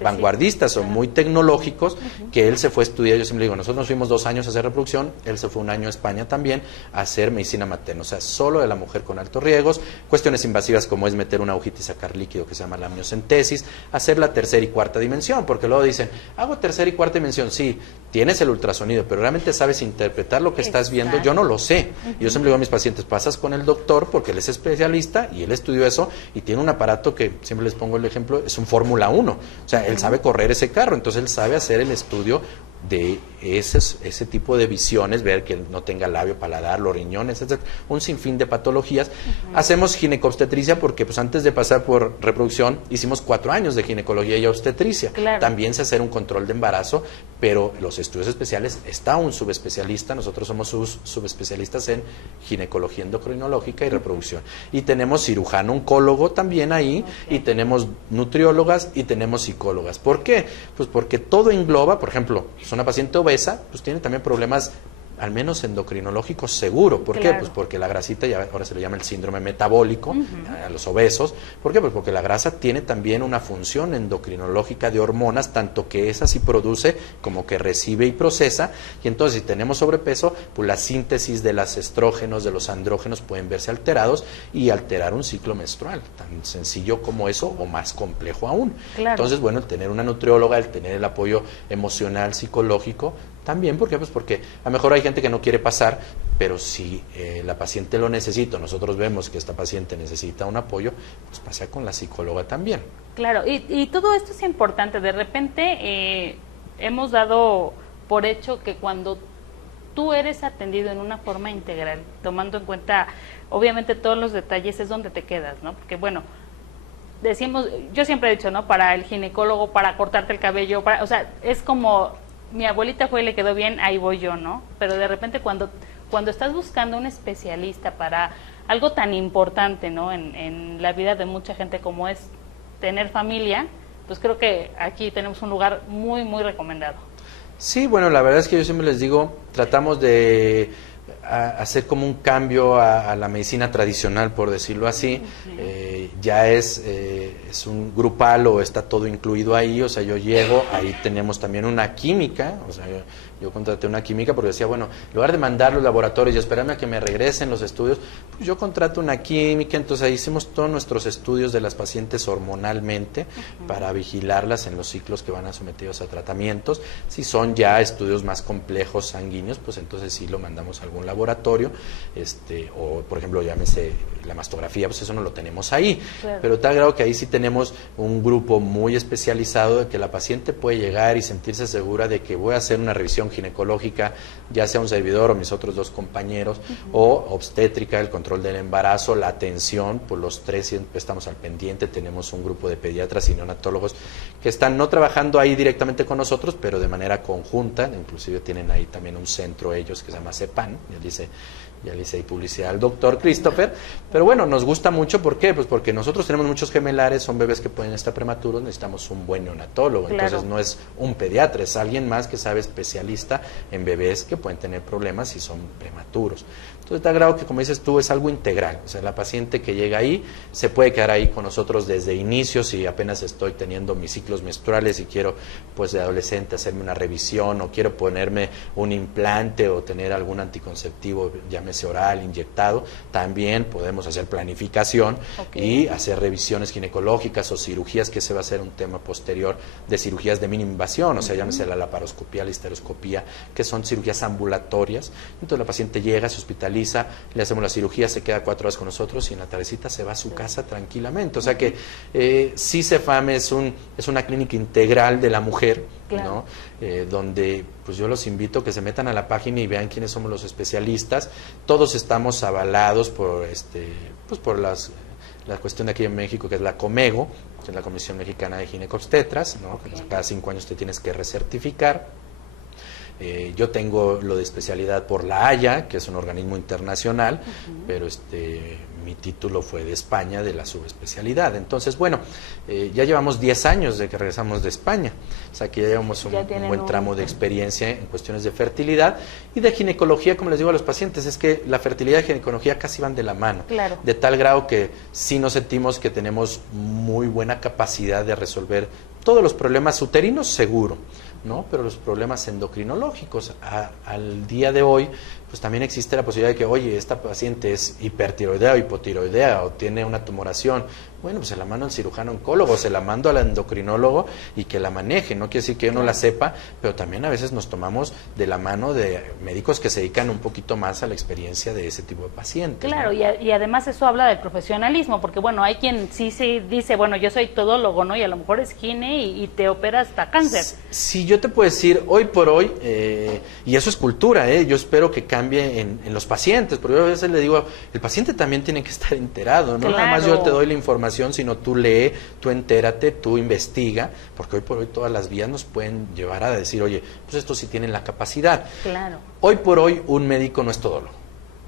vanguardistas o muy tecnológicos, que él se fue a estudiar. Yo siempre digo, nosotros nos fuimos 2 años a hacer reproducción, él se fue 1 año a España también a hacer medicina materna, o sea, solo de la mujer con altos riesgos, cuestiones invasivas como es meter una agujita y sacar líquido que se llama la amniocentesis, hacer la 3ª y 4ª dimensión, porque luego dicen, hago 3ª y 4ª dimensión, sí, tienes el ultrasonido, pero realmente sabes interpretar lo que estás viendo. Yo no lo sé. Yo siempre digo a mis pacientes, pasas con el doctor porque él es especialista y él estudió eso y tiene un aparato que, siempre les pongo el ejemplo, es un Fórmula 1, o sea, él sabe correr ese carro, entonces él sabe hacer el estudio de ese tipo de visiones, ver que no tenga labio, paladar, los riñones, etcétera, un sinfín de patologías. Hacemos ginecobstetricia porque pues antes de pasar por reproducción hicimos 4 años de ginecología y obstetricia. Claro. También se hace un control de embarazo, pero los estudios especiales está un subespecialista, nosotros somos subespecialistas en ginecología endocrinológica y reproducción. Y tenemos cirujano oncólogo también ahí, y tenemos nutriólogas y tenemos psicólogas. ¿Por qué? Pues porque todo engloba, por ejemplo, es una paciente obesa, pues tiene también problemas al menos endocrinológicos seguro. ¿Por qué? Pues porque la grasita, ya ahora se le llama el síndrome metabólico a los obesos. ¿Por qué? Pues porque la grasa tiene también una función endocrinológica de hormonas, tanto que esa sí produce como que recibe y procesa, y entonces si tenemos sobrepeso, pues la síntesis de los estrógenos, de los andrógenos pueden verse alterados y alterar un ciclo menstrual, tan sencillo como eso o más complejo aún. Claro. Entonces, bueno, el tener una nutrióloga, el tener el apoyo emocional, psicológico, también. ¿Por qué? Pues porque a lo mejor hay gente que no quiere pasar, pero si la paciente lo necesita, nosotros vemos que esta paciente necesita un apoyo, pues pasa con la psicóloga también. Claro, y todo esto es importante. De repente hemos dado por hecho que cuando tú eres atendido en una forma integral, tomando en cuenta obviamente todos los detalles, es donde te quedas, ¿no? Porque bueno, decimos, yo siempre he dicho, ¿no? Para el ginecólogo, para cortarte el cabello, o sea, es como mi abuelita fue y le quedó bien, ahí voy yo, ¿no? Pero de repente cuando estás buscando un especialista para algo tan importante, ¿no? En la vida de mucha gente como es tener familia, pues creo que aquí tenemos un lugar muy, muy recomendado. Sí, bueno, la verdad es que yo siempre les digo, tratamos de hacer como un cambio a la medicina tradicional, por decirlo así. Ya es un grupal o está todo incluido ahí, o sea, yo llego, ahí tenemos también una química, o sea, yo contraté una química porque decía, bueno, en lugar de mandar los laboratorios y esperarme a que me regresen los estudios, pues yo contrato una química. Entonces ahí hicimos todos nuestros estudios de las pacientes hormonalmente para vigilarlas en los ciclos que van a sometidos a tratamientos. Si son ya estudios más complejos sanguíneos, pues entonces sí lo mandamos a algún laboratorio, o por ejemplo, llámese la mastografía, pues eso no lo tenemos ahí. Claro. Pero tal grado que ahí sí tenemos un grupo muy especializado de que la paciente puede llegar y sentirse segura de que voy a hacer una revisión ginecológica, ya sea un servidor o mis otros 2 compañeros, o obstétrica, el control del embarazo, la atención, pues los 3 siempre estamos al pendiente, tenemos un grupo de pediatras y neonatólogos que están no trabajando ahí directamente con nosotros, pero de manera conjunta, inclusive tienen ahí también un centro ellos que se llama CEPAN, ya le hice ahí publicidad al doctor Christopher, pero bueno, nos gusta mucho, ¿por qué? Pues porque nosotros tenemos muchos gemelares, son bebés que pueden estar prematuros, necesitamos un buen neonatólogo, Claro. entonces no es un pediatra, es alguien más que sabe especialista en bebés que pueden tener problemas si son prematuros. Entonces, está claro que, como dices tú, es algo integral, o sea, la paciente que llega ahí se puede quedar ahí con nosotros desde inicio, si apenas estoy teniendo mis ciclos menstruales y quiero, pues de adolescente, hacerme una revisión o quiero ponerme un implante o tener algún anticonceptivo, llámese oral, inyectado, también podemos hacer planificación y hacer revisiones ginecológicas o cirugías, que ese va a ser un tema posterior de cirugías de mínima invasión, o sea, llámese la laparoscopía, la histeroscopía, que son cirugías ambulatorias. Entonces la paciente llega, se hospitaliza, le hacemos la cirugía, se queda 4 horas con nosotros y en la tardecita se va a su casa tranquilamente. O sea que sí, CEFAM es una clínica integral de la mujer, Claro. ¿no? Donde pues yo los invito a que se metan a la página y vean quiénes somos los especialistas. Todos estamos avalados por pues por la cuestión de aquí en México, que es la COMEGO, que es la Comisión Mexicana de Ginecobstetras, ¿no? Que cada 5 años te tienes que recertificar. Yo tengo lo de especialidad por la Haya, que es un organismo internacional, pero mi título fue de España, de la subespecialidad. Entonces, bueno, ya llevamos 10 años de que regresamos de España, o sea que ya llevamos un buen tramo de experiencia en cuestiones de fertilidad y de ginecología. Como les digo a los pacientes, es que la fertilidad y ginecología casi van de la mano, Claro. de tal grado que sí nos sentimos que tenemos muy buena capacidad de resolver todos los problemas uterinos, seguro, ¿no? Pero los problemas endocrinológicos, al día de hoy, pues también existe la posibilidad de que, oye, esta paciente es hipertiroidea o hipotiroidea o tiene una tumoración. Bueno, pues se la mando al cirujano oncólogo, se la mando al endocrinólogo y que la maneje. No quiere decir que yo no la sepa, pero también a veces nos tomamos de la mano de médicos que se dedican un poquito más a la experiencia de ese tipo de pacientes. Claro, ¿no? y además eso habla del profesionalismo, porque bueno, hay quien sí dice, bueno, yo soy todólogo, ¿no? Y a lo mejor es gine y te opera hasta cáncer. Sí, yo te puedo decir, hoy por hoy, y eso es cultura, yo espero que cambie en los pacientes, porque yo a veces le digo, el paciente también tiene que estar enterado, no nada más yo te doy la información, sino tú lee, tú entérate, tú investiga, porque hoy por hoy todas las vías nos pueden llevar a decir, oye, pues estos sí tienen la capacidad. Claro. Hoy por hoy un médico no es todólogo,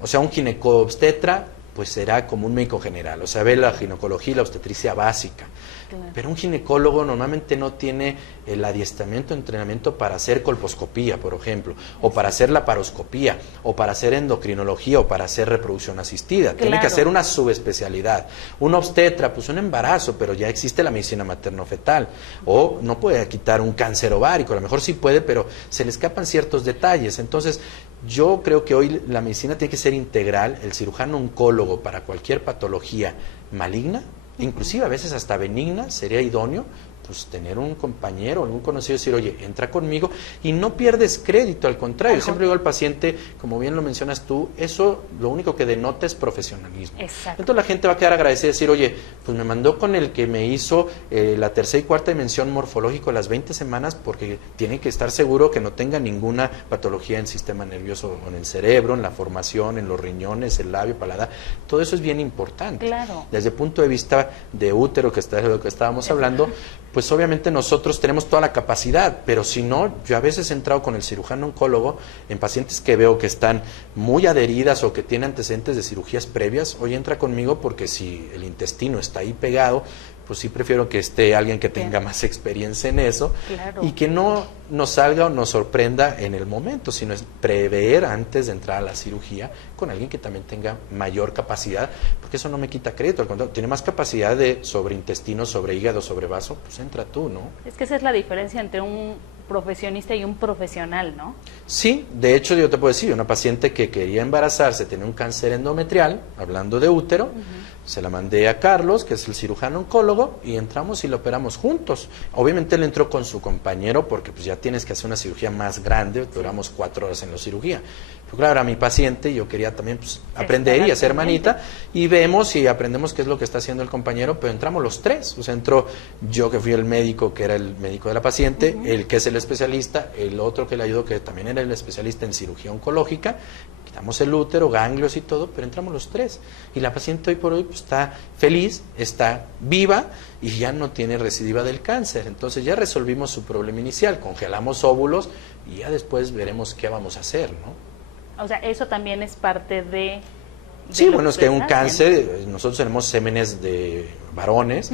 o sea, un ginecobstetra pues será como un médico general, o sea, ve la ginecología y la obstetricia básica. Claro. Pero un ginecólogo normalmente no tiene el adiestramiento, entrenamiento para hacer colposcopía, por ejemplo, o para hacer laparoscopía, o para hacer endocrinología, o para hacer reproducción asistida. Tiene que Claro. hacer una subespecialidad. Un obstetra, pues un embarazo, pero ya existe la medicina materno-fetal. O no puede quitar un cáncer ovárico, a lo mejor sí puede, pero se le escapan ciertos detalles. Entonces, yo creo que hoy la medicina tiene que ser integral. El cirujano oncólogo para cualquier patología maligna, inclusive a veces hasta benigna, sería idóneo pues tener un compañero, algún conocido, decir, oye, entra conmigo y no pierdes crédito, al contrario. Siempre digo al paciente, como bien lo mencionas tú, eso lo único que denota es profesionalismo. Exacto. Entonces la gente va a quedar agradecida y decir, oye, pues me mandó con el que me hizo la tercera y cuarta dimensión morfológico las 20 semanas porque tiene que estar seguro que no tenga ninguna patología en el sistema nervioso o en el cerebro, en la formación, en los riñones, el labio, paladar. Todo eso es bien importante. Claro. Desde el punto de vista de útero, que es de lo que estábamos hablando, pues obviamente nosotros tenemos toda la capacidad, pero si no, yo a veces he entrado con el cirujano oncólogo en pacientes que veo que están muy adheridas o que tienen antecedentes de cirugías previas, oye, entra conmigo porque si el intestino está ahí pegado, pues sí prefiero que esté alguien que tenga más experiencia en eso, Claro. y que no nos salga o nos sorprenda en el momento, sino es prever antes de entrar a la cirugía con alguien que también tenga mayor capacidad, porque eso no me quita crédito, al contrario, tiene más capacidad de sobre intestino, sobre hígado, sobre vaso, pues entra tú, ¿no? Es que esa es la diferencia entre un profesionista y un profesional, ¿no? Sí, de hecho yo te puedo decir, una paciente que quería embarazarse, tenía un cáncer endometrial, hablando de útero, se la mandé a Carlos, que es el cirujano oncólogo, y entramos y lo operamos juntos. Obviamente él entró con su compañero porque pues ya tienes que hacer una cirugía más grande, duramos 4 horas en la cirugía, Pero claro, era mi paciente y yo quería también pues, aprender y hacer manita, y vemos y aprendemos qué es lo que está haciendo el compañero, pero entramos los tres. O sea, entró yo, que fui el médico, que era el médico de la paciente, el que es el especialista, el otro que le ayudó, que también era el especialista en cirugía oncológica. Quitamos el útero, ganglios y todo, pero entramos los tres. Y la paciente hoy por hoy pues, está feliz, está viva y ya no tiene recidiva del cáncer. Entonces ya resolvimos su problema inicial, congelamos óvulos y ya después veremos qué vamos a hacer, ¿no? O sea, eso también es parte de Sí, lo bueno, es que un ustedes hacen. cáncer, nosotros tenemos sémenes de varones,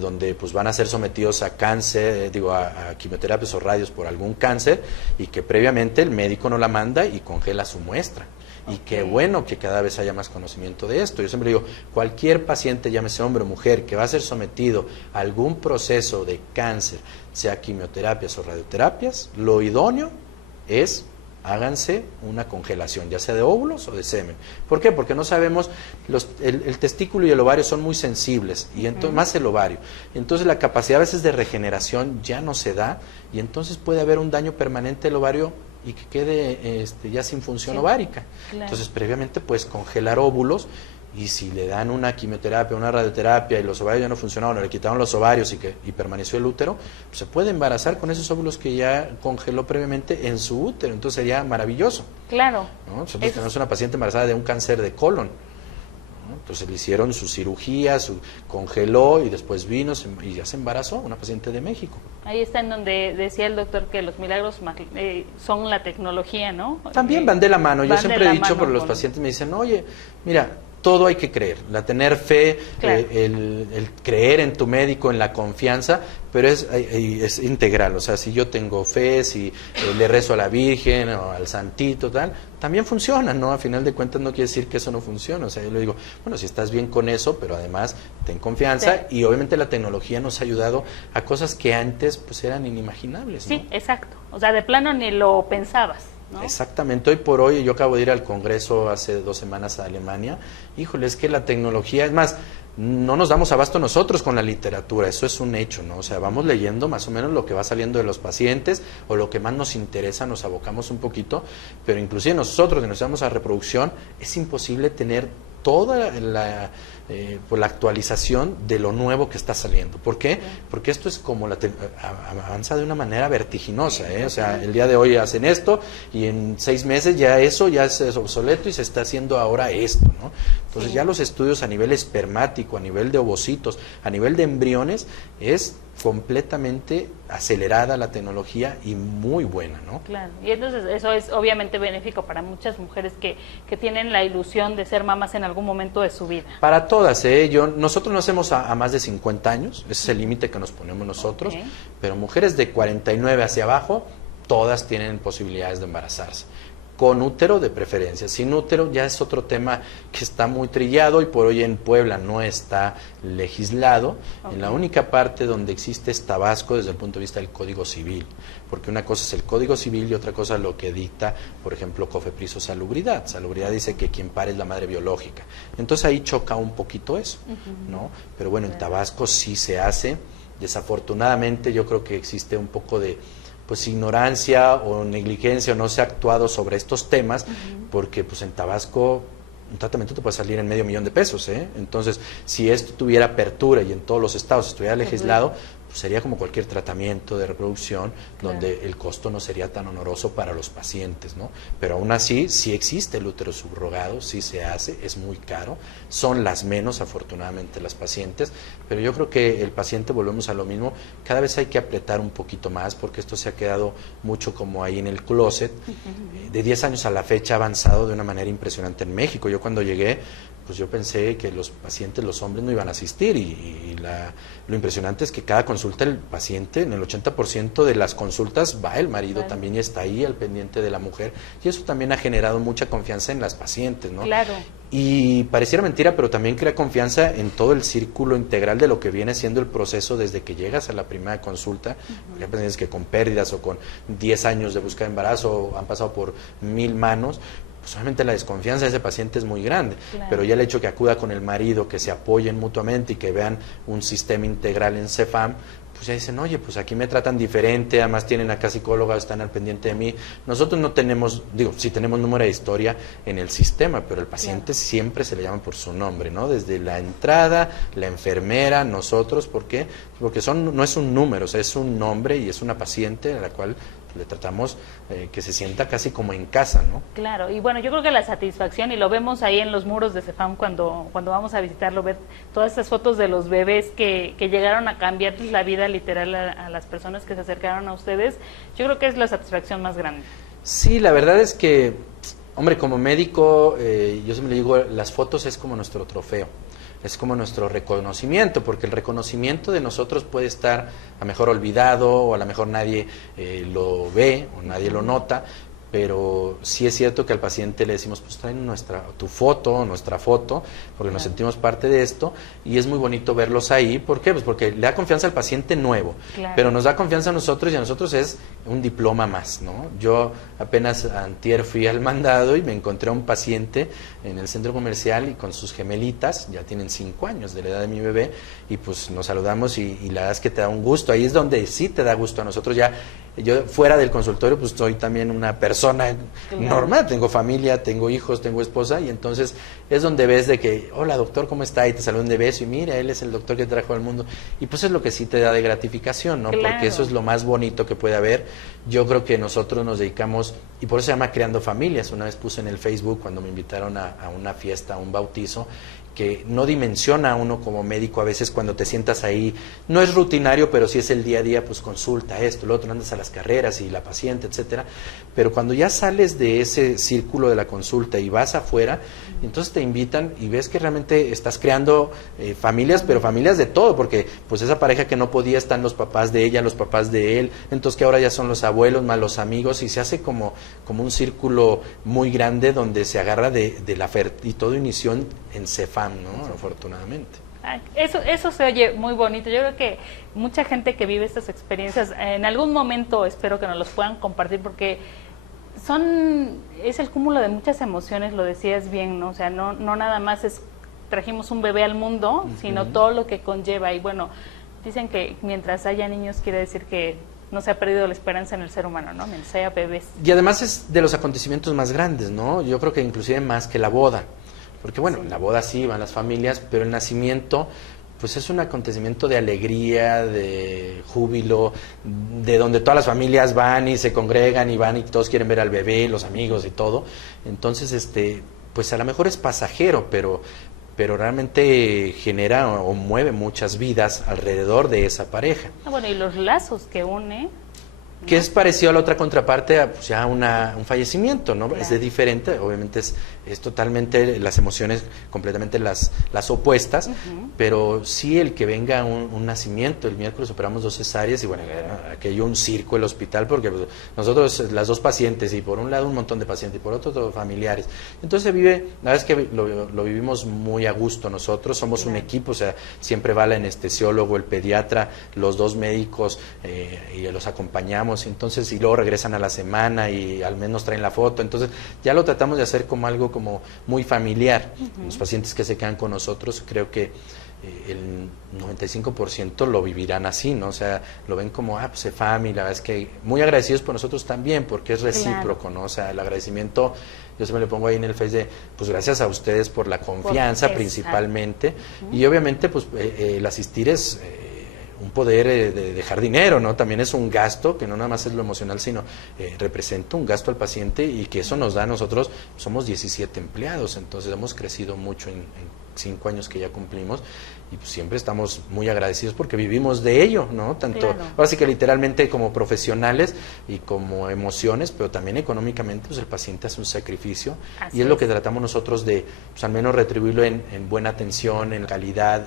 donde pues van a ser sometidos a cáncer, a quimioterapias o radios por algún cáncer, y que previamente el médico no la manda y congela su muestra. Y qué bueno que cada vez haya más conocimiento de esto. Yo siempre digo, cualquier paciente, llámese hombre o mujer, que va a ser sometido a algún proceso de cáncer, sea quimioterapias o radioterapias, lo idóneo es háganse una congelación, ya sea de óvulos o de semen. ¿Por qué? Porque no sabemos, el testículo y el ovario son muy sensibles, y entonces, más el ovario. Entonces la capacidad a veces de regeneración ya no se da, y entonces puede haber un daño permanente del ovario y que quede ya sin función ovárica. Claro. Entonces previamente puedes congelar óvulos, y si le dan una quimioterapia, una radioterapia y los ovarios ya no funcionaron, o le quitaron los ovarios y permaneció el útero, pues se puede embarazar con esos óvulos que ya congeló previamente en su útero. Entonces sería maravilloso, Claro. ¿no? Nosotros tenemos una paciente embarazada de un cáncer de colon, ¿no? Entonces le hicieron su cirugía, congeló y después vino y ya se embarazó, una paciente de México. Ahí está en donde decía el doctor que los milagros son la tecnología, ¿no? También van de la mano. Yo van siempre de he la dicho, mano por los con- pacientes me dicen, oye, mira, todo hay que creer, tener fe, Claro. el creer en tu médico, en la confianza, pero es integral. O sea, si yo tengo fe, si le rezo a la Virgen o al Santito, tal, también funciona, ¿no? A final de cuentas no quiere decir que eso no funciona. O sea, yo le digo, bueno, si estás bien con eso, pero además ten confianza, Sí. y obviamente la tecnología nos ha ayudado a cosas que antes pues eran inimaginables, ¿no? Sí, exacto. O sea, de plano ni lo pensabas, ¿no? Exactamente, hoy por hoy, yo acabo de ir al Congreso hace 2 semanas a Alemania. Híjole, es que la tecnología, es más, no nos damos abasto nosotros con la literatura, eso es un hecho, ¿no? O sea, vamos leyendo más o menos lo que va saliendo de los pacientes o lo que más nos interesa, nos abocamos un poquito, pero inclusive nosotros que nos damos a reproducción, es imposible tener toda la actualización de lo nuevo que está saliendo. ¿Por qué? Porque esto es como avanza de una manera vertiginosa, ¿eh? O sea, el día de hoy hacen esto y en 6 meses ya eso ya es obsoleto y se está haciendo ahora esto, ¿no? Entonces ya los estudios a nivel espermático, a nivel de ovocitos, a nivel de embriones, es completamente acelerada la tecnología y muy buena, ¿no? Claro, y entonces eso es obviamente benéfico para muchas mujeres que tienen la ilusión de ser mamás en algún momento de su vida. Para todas, ¿eh? Nosotros no hacemos a más de 50 años, ese es el límite que nos ponemos nosotros, Ok. pero mujeres de 49 hacia abajo, todas tienen posibilidades de embarazarse. Con útero de preferencia, sin útero ya es otro tema que está muy trillado y por hoy en Puebla no está legislado. Ok. En la única parte donde existe es Tabasco desde el punto de vista del Código Civil, porque una cosa es el Código Civil y otra cosa lo que dicta, por ejemplo, COFEPRIS o Salubridad. Salubridad dice que quien pare es la madre biológica. Entonces ahí choca un poquito eso, ¿no? Pero bueno, en Tabasco sí se hace. Desafortunadamente yo creo que existe un poco de pues ignorancia o negligencia, o no se ha actuado sobre estos temas, porque pues en Tabasco un tratamiento te puede salir en $500,000, ¿eh? Entonces, si esto tuviera apertura y en todos los estados estuviera legislado, pues sería como cualquier tratamiento de reproducción, donde el costo no sería tan oneroso para los pacientes, ¿no? Pero aún así, sí existe el útero subrogado, sí se hace, es muy caro, son las menos, afortunadamente, las pacientes, pero yo creo que el paciente, volvemos a lo mismo, cada vez hay que apretar un poquito más, porque esto se ha quedado mucho como ahí en el closet. De 10 años a la fecha ha avanzado de una manera impresionante en México. Yo cuando llegué, pues yo pensé que los pacientes, los hombres, no iban a asistir, y lo impresionante es que cada consulta el paciente, en el 80% de las consultas va el marido, Claro. también está ahí al pendiente de la mujer, y eso también ha generado mucha confianza en las pacientes, ¿no? Claro. Y pareciera mentira, pero también crea confianza en todo el círculo integral de lo que viene siendo el proceso desde que llegas a la primera consulta. Porque hay pacientes que con pérdidas o con 10 años de búsqueda de embarazo han pasado por 1000 manos, pues obviamente la desconfianza de ese paciente es muy grande, Claro. pero ya el hecho que acuda con el marido, que se apoyen mutuamente y que vean un sistema integral en CEFAM, pues ya dicen, oye, pues aquí me tratan diferente, además tienen acá psicólogas, están al pendiente de mí. Nosotros no tenemos, digo, sí tenemos número de historia en el sistema, pero el paciente siempre se le llama por su nombre, ¿no? Desde la entrada, la enfermera, nosotros, ¿por qué? Porque no es un número, o sea, es un nombre y es una paciente a la cual le tratamos que se sienta casi como en casa, ¿no? Claro, y bueno, yo creo que la satisfacción, y lo vemos ahí en los muros de CEFAM cuando vamos a visitarlo, ver todas estas fotos de los bebés que llegaron a cambiar la vida literal a las personas que se acercaron a ustedes, yo creo que es la satisfacción más grande. Sí, la verdad es que, hombre, como médico, yo siempre le digo, las fotos es como nuestro trofeo. Es como nuestro reconocimiento, porque el reconocimiento de nosotros puede estar a lo mejor olvidado o a lo mejor nadie lo ve o nadie lo nota, pero sí es cierto que al paciente le decimos, pues traen tu foto, nuestra foto, porque nos sentimos parte de esto, y es muy bonito verlos ahí. ¿Por qué? Pues porque le da confianza al paciente nuevo, pero nos da confianza a nosotros, y a nosotros es un diploma más, ¿no? Yo apenas antier fui al mandado y me encontré a un paciente en el centro comercial y con sus gemelitas, ya tienen 5 años de la edad de mi bebé, y pues nos saludamos y la verdad es que te da un gusto. Ahí es donde sí te da gusto a nosotros. Ya yo fuera del consultorio pues soy también una persona normal, tengo familia, tengo hijos, tengo esposa, y entonces es donde ves de que, hola doctor, ¿cómo está? Y te saludan de beso y mira, él es el doctor que trajo al mundo, y pues es lo que sí te da de gratificación, ¿no? Porque eso es lo más bonito que puede haber. Yo creo que nosotros nos dedicamos, y por eso se llama Creando Familias. Una vez puse en el Facebook cuando me invitaron a una fiesta, a un bautizo, que no dimensiona a uno como médico a veces cuando te sientas ahí, no es rutinario, pero sí es el día a día, pues consulta esto, lo otro, andas a las carreras y la paciente, etcétera, pero cuando ya sales de ese círculo de la consulta y vas afuera, entonces te invitan y ves que realmente estás creando familias, pero familias de todo, porque pues esa pareja que no podía, están los papás de ella, los papás de él, entonces que ahora ya son los abuelos más los amigos, y se hace como un círculo muy grande donde se agarra de la y todo inició en CEFAM, ¿no? Afortunadamente. Eso se oye muy bonito. Yo creo que mucha gente que vive estas experiencias, en algún momento espero que nos los puedan compartir, porque es el cúmulo de muchas emociones, lo decías bien, ¿no? O sea, no nada más trajimos un bebé al mundo, sino todo lo que conlleva. Y bueno, dicen que mientras haya niños quiere decir que no se ha perdido la esperanza en el ser humano, ¿no? Mientras haya bebés. Y además es de los acontecimientos más grandes, ¿no? Yo creo que inclusive más que la boda. Porque bueno, en la boda sí van las familias, pero el nacimiento pues es un acontecimiento de alegría, de júbilo, de donde todas las familias van y se congregan y van y todos quieren ver al bebé, los amigos y todo. Entonces, pues a lo mejor es pasajero, pero realmente genera o mueve muchas vidas alrededor de esa pareja. Bueno, y los lazos que une. Que es parecido a la otra contraparte, a pues ya un fallecimiento, ¿no? Claro. Es de diferente, obviamente es totalmente las emociones completamente las opuestas, pero sí el que venga un nacimiento. El miércoles operamos 2 cesáreas y bueno, aquello un circo el hospital, porque pues, nosotros las 2 pacientes, y por un lado un montón de pacientes y por otro todos familiares. Entonces se vive, la verdad es que lo vivimos muy a gusto nosotros, somos un equipo, o sea, siempre va el anestesiólogo, el pediatra, los 2 médicos y los acompañamos. Entonces, y luego regresan a la semana y al menos traen la foto, entonces ya lo tratamos de hacer como algo como muy familiar. Los pacientes que se quedan con nosotros, creo que el 95% lo vivirán así, ¿no? O sea, lo ven como, pues CEFAM, y la verdad es que muy agradecidos por nosotros también, porque es recíproco, ¿no? O sea, el agradecimiento, yo siempre le pongo ahí en el Face de, pues gracias a ustedes por la confianza principalmente, y obviamente, pues el asistir es un poder de dejar dinero, ¿no? También es un gasto que no nada más es lo emocional, sino representa un gasto al paciente, y que eso nos da a nosotros, somos 17 empleados, entonces hemos crecido mucho en 5 años que ya cumplimos, y pues siempre estamos muy agradecidos porque vivimos de ello, ¿no? Tanto, ahora sí que literalmente como profesionales y como emociones, pero también económicamente, pues el paciente hace un sacrificio, y es lo que tratamos nosotros de, pues al menos retribuirlo en buena atención, en calidad,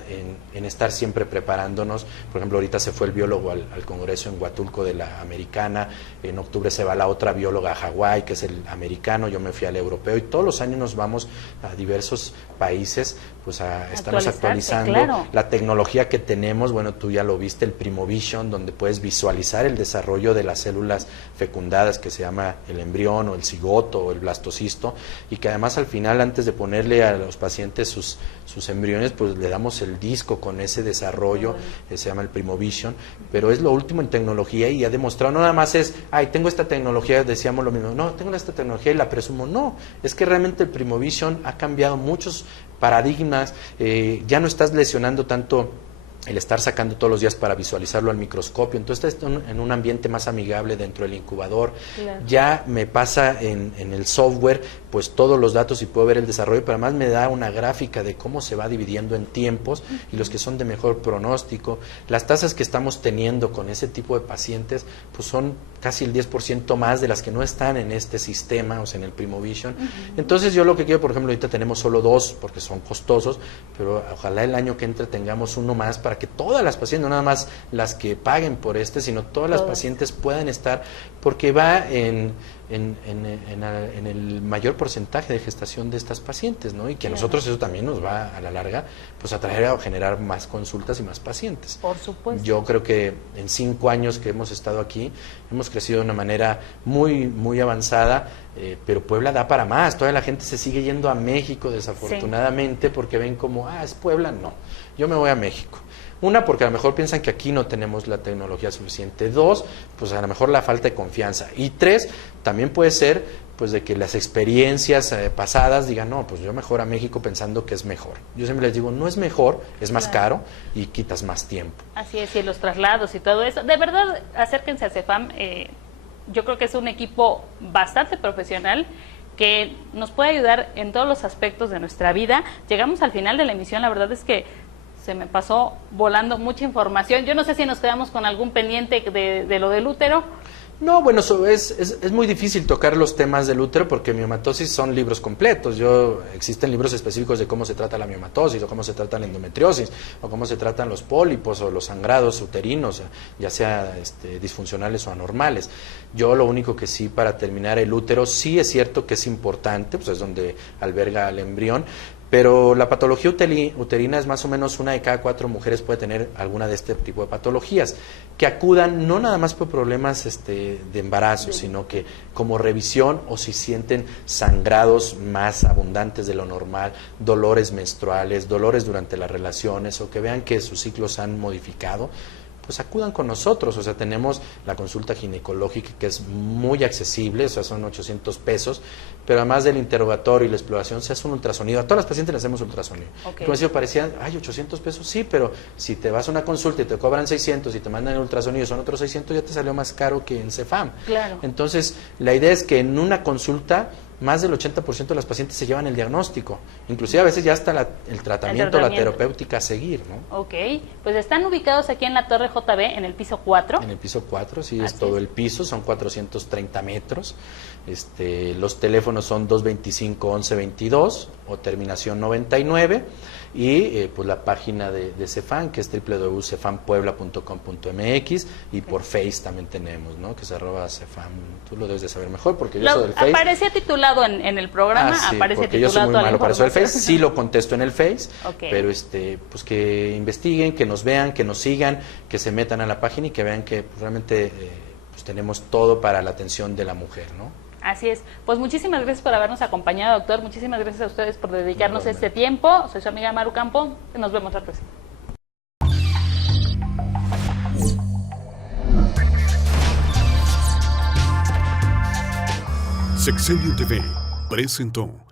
en estar siempre preparándonos. Por ejemplo, ahorita se fue el biólogo al congreso en Huatulco de la americana, en octubre se va la otra bióloga a Hawái, que es el americano, yo me fui al europeo, y todos los años nos vamos a diversos países, pues estamos Actualizarse, actualizando claro. la tecnología que tenemos. Bueno, tú ya lo viste, el Primovision, donde puedes visualizar el desarrollo de las células fecundadas, que se llama el embrión o el cigoto o el blastocisto, y que además al final, antes de ponerle a los pacientes sus embriones, pues le damos el disco con ese desarrollo, que se llama el Primovision, pero es lo último en tecnología y ha demostrado, no nada más es, ay, tengo esta tecnología, decíamos lo mismo, no, tengo esta tecnología y la presumo, no, es que realmente el Primovision ha cambiado muchos paradigmas, ya no estás lesionando tanto el estar sacando todos los días para visualizarlo al microscopio, entonces estás en un ambiente más amigable dentro del incubador, Claro. ya me pasa en el software pues todos los datos y puedo ver el desarrollo, pero además me da una gráfica de cómo se va dividiendo en tiempos y los que son de mejor pronóstico, las tasas que estamos teniendo con ese tipo de pacientes pues son casi el 10% más de las que no están en este sistema, o sea, en el Primovision. Entonces yo lo que quiero, por ejemplo, ahorita tenemos solo 2 porque son costosos, pero ojalá el año que entre tengamos uno más para que todas las pacientes, no nada más las que paguen por sino todas las pacientes puedan estar, porque va en el mayor porcentaje de gestación de estas pacientes, ¿no? Y que a nosotros eso también nos va a la larga pues a traer o generar más consultas y más pacientes. Por supuesto. Yo creo que en 5 años que hemos estado aquí hemos crecido de una manera muy, muy avanzada, pero Puebla da para más. Todavía la gente se sigue yendo a México, desafortunadamente, porque ven como, es Puebla, no, yo me voy a México. Una, porque a lo mejor piensan que aquí no tenemos la tecnología suficiente. 2, pues a lo mejor la falta de confianza. Y 3, también puede ser pues de que las experiencias pasadas digan, no, pues yo mejor a México pensando que es mejor. Yo siempre les digo, no es mejor, es más caro y quitas más tiempo. Así es, y los traslados y todo eso. De verdad, acérquense a CEFAM. Yo creo que es un equipo bastante profesional que nos puede ayudar en todos los aspectos de nuestra vida. Llegamos al final de la emisión, la verdad es que se me pasó volando mucha información. Yo no sé si nos quedamos con algún pendiente de lo del útero. No, bueno, es muy difícil tocar los temas del útero porque miomatosis son libros completos. Existen libros específicos de cómo se trata la miomatosis o cómo se trata la endometriosis o cómo se tratan los pólipos o los sangrados uterinos, ya sea disfuncionales o anormales. Yo lo único que sí, para terminar, el útero sí es cierto que es importante, pues es donde alberga el embrión, pero la patología uterina es más o menos 1 de cada 4 mujeres puede tener alguna de este tipo de patologías, que acudan no nada más por problemas de embarazo, sino que como revisión o si sienten sangrados más abundantes de lo normal, dolores menstruales, dolores durante las relaciones o que vean que sus ciclos han modificado, pues acudan con nosotros. O sea, tenemos la consulta ginecológica que es muy accesible, o sea, son 800 pesos, pero además del interrogatorio y la exploración se hace un ultrasonido. A todas las pacientes le hacemos ultrasonido. Okay. Como parecía, 800 pesos, sí, pero si te vas a una consulta y te cobran 600 y te mandan el ultrasonido y son otros 600, ya te salió más caro que en CEFAM. Claro. Entonces, la idea es que en una consulta más del 80% de las pacientes se llevan el diagnóstico, inclusive a veces ya hasta el tratamiento, la terapéutica a seguir, ¿no? Ok, pues están ubicados aquí en la Torre JB, en el piso 4. En el piso 4, sí, Así es todo el piso, son 430 metros. Los teléfonos son 225-1122 o terminación 99 y pues la página de CEFAM, que es www.cefampuebla.com.mx, y por Face también tenemos, ¿no? Que es @CEFAM. Tú lo debes de saber mejor porque yo soy del Face. Aparecía titulado en el programa, sí, aparece porque yo soy titulado muy toda la malo para eso del Face, información. sí lo contesto en el Face, Okay. pero pues que investiguen, que nos vean, que nos sigan, que se metan a la página y que vean que pues, realmente pues tenemos todo para la atención de la mujer, ¿no? Así es. Pues muchísimas gracias por habernos acompañado, doctor. Muchísimas gracias a ustedes por dedicarnos este tiempo. Soy su amiga Maru Campo. Nos vemos la próxima. Sexenio TV presentó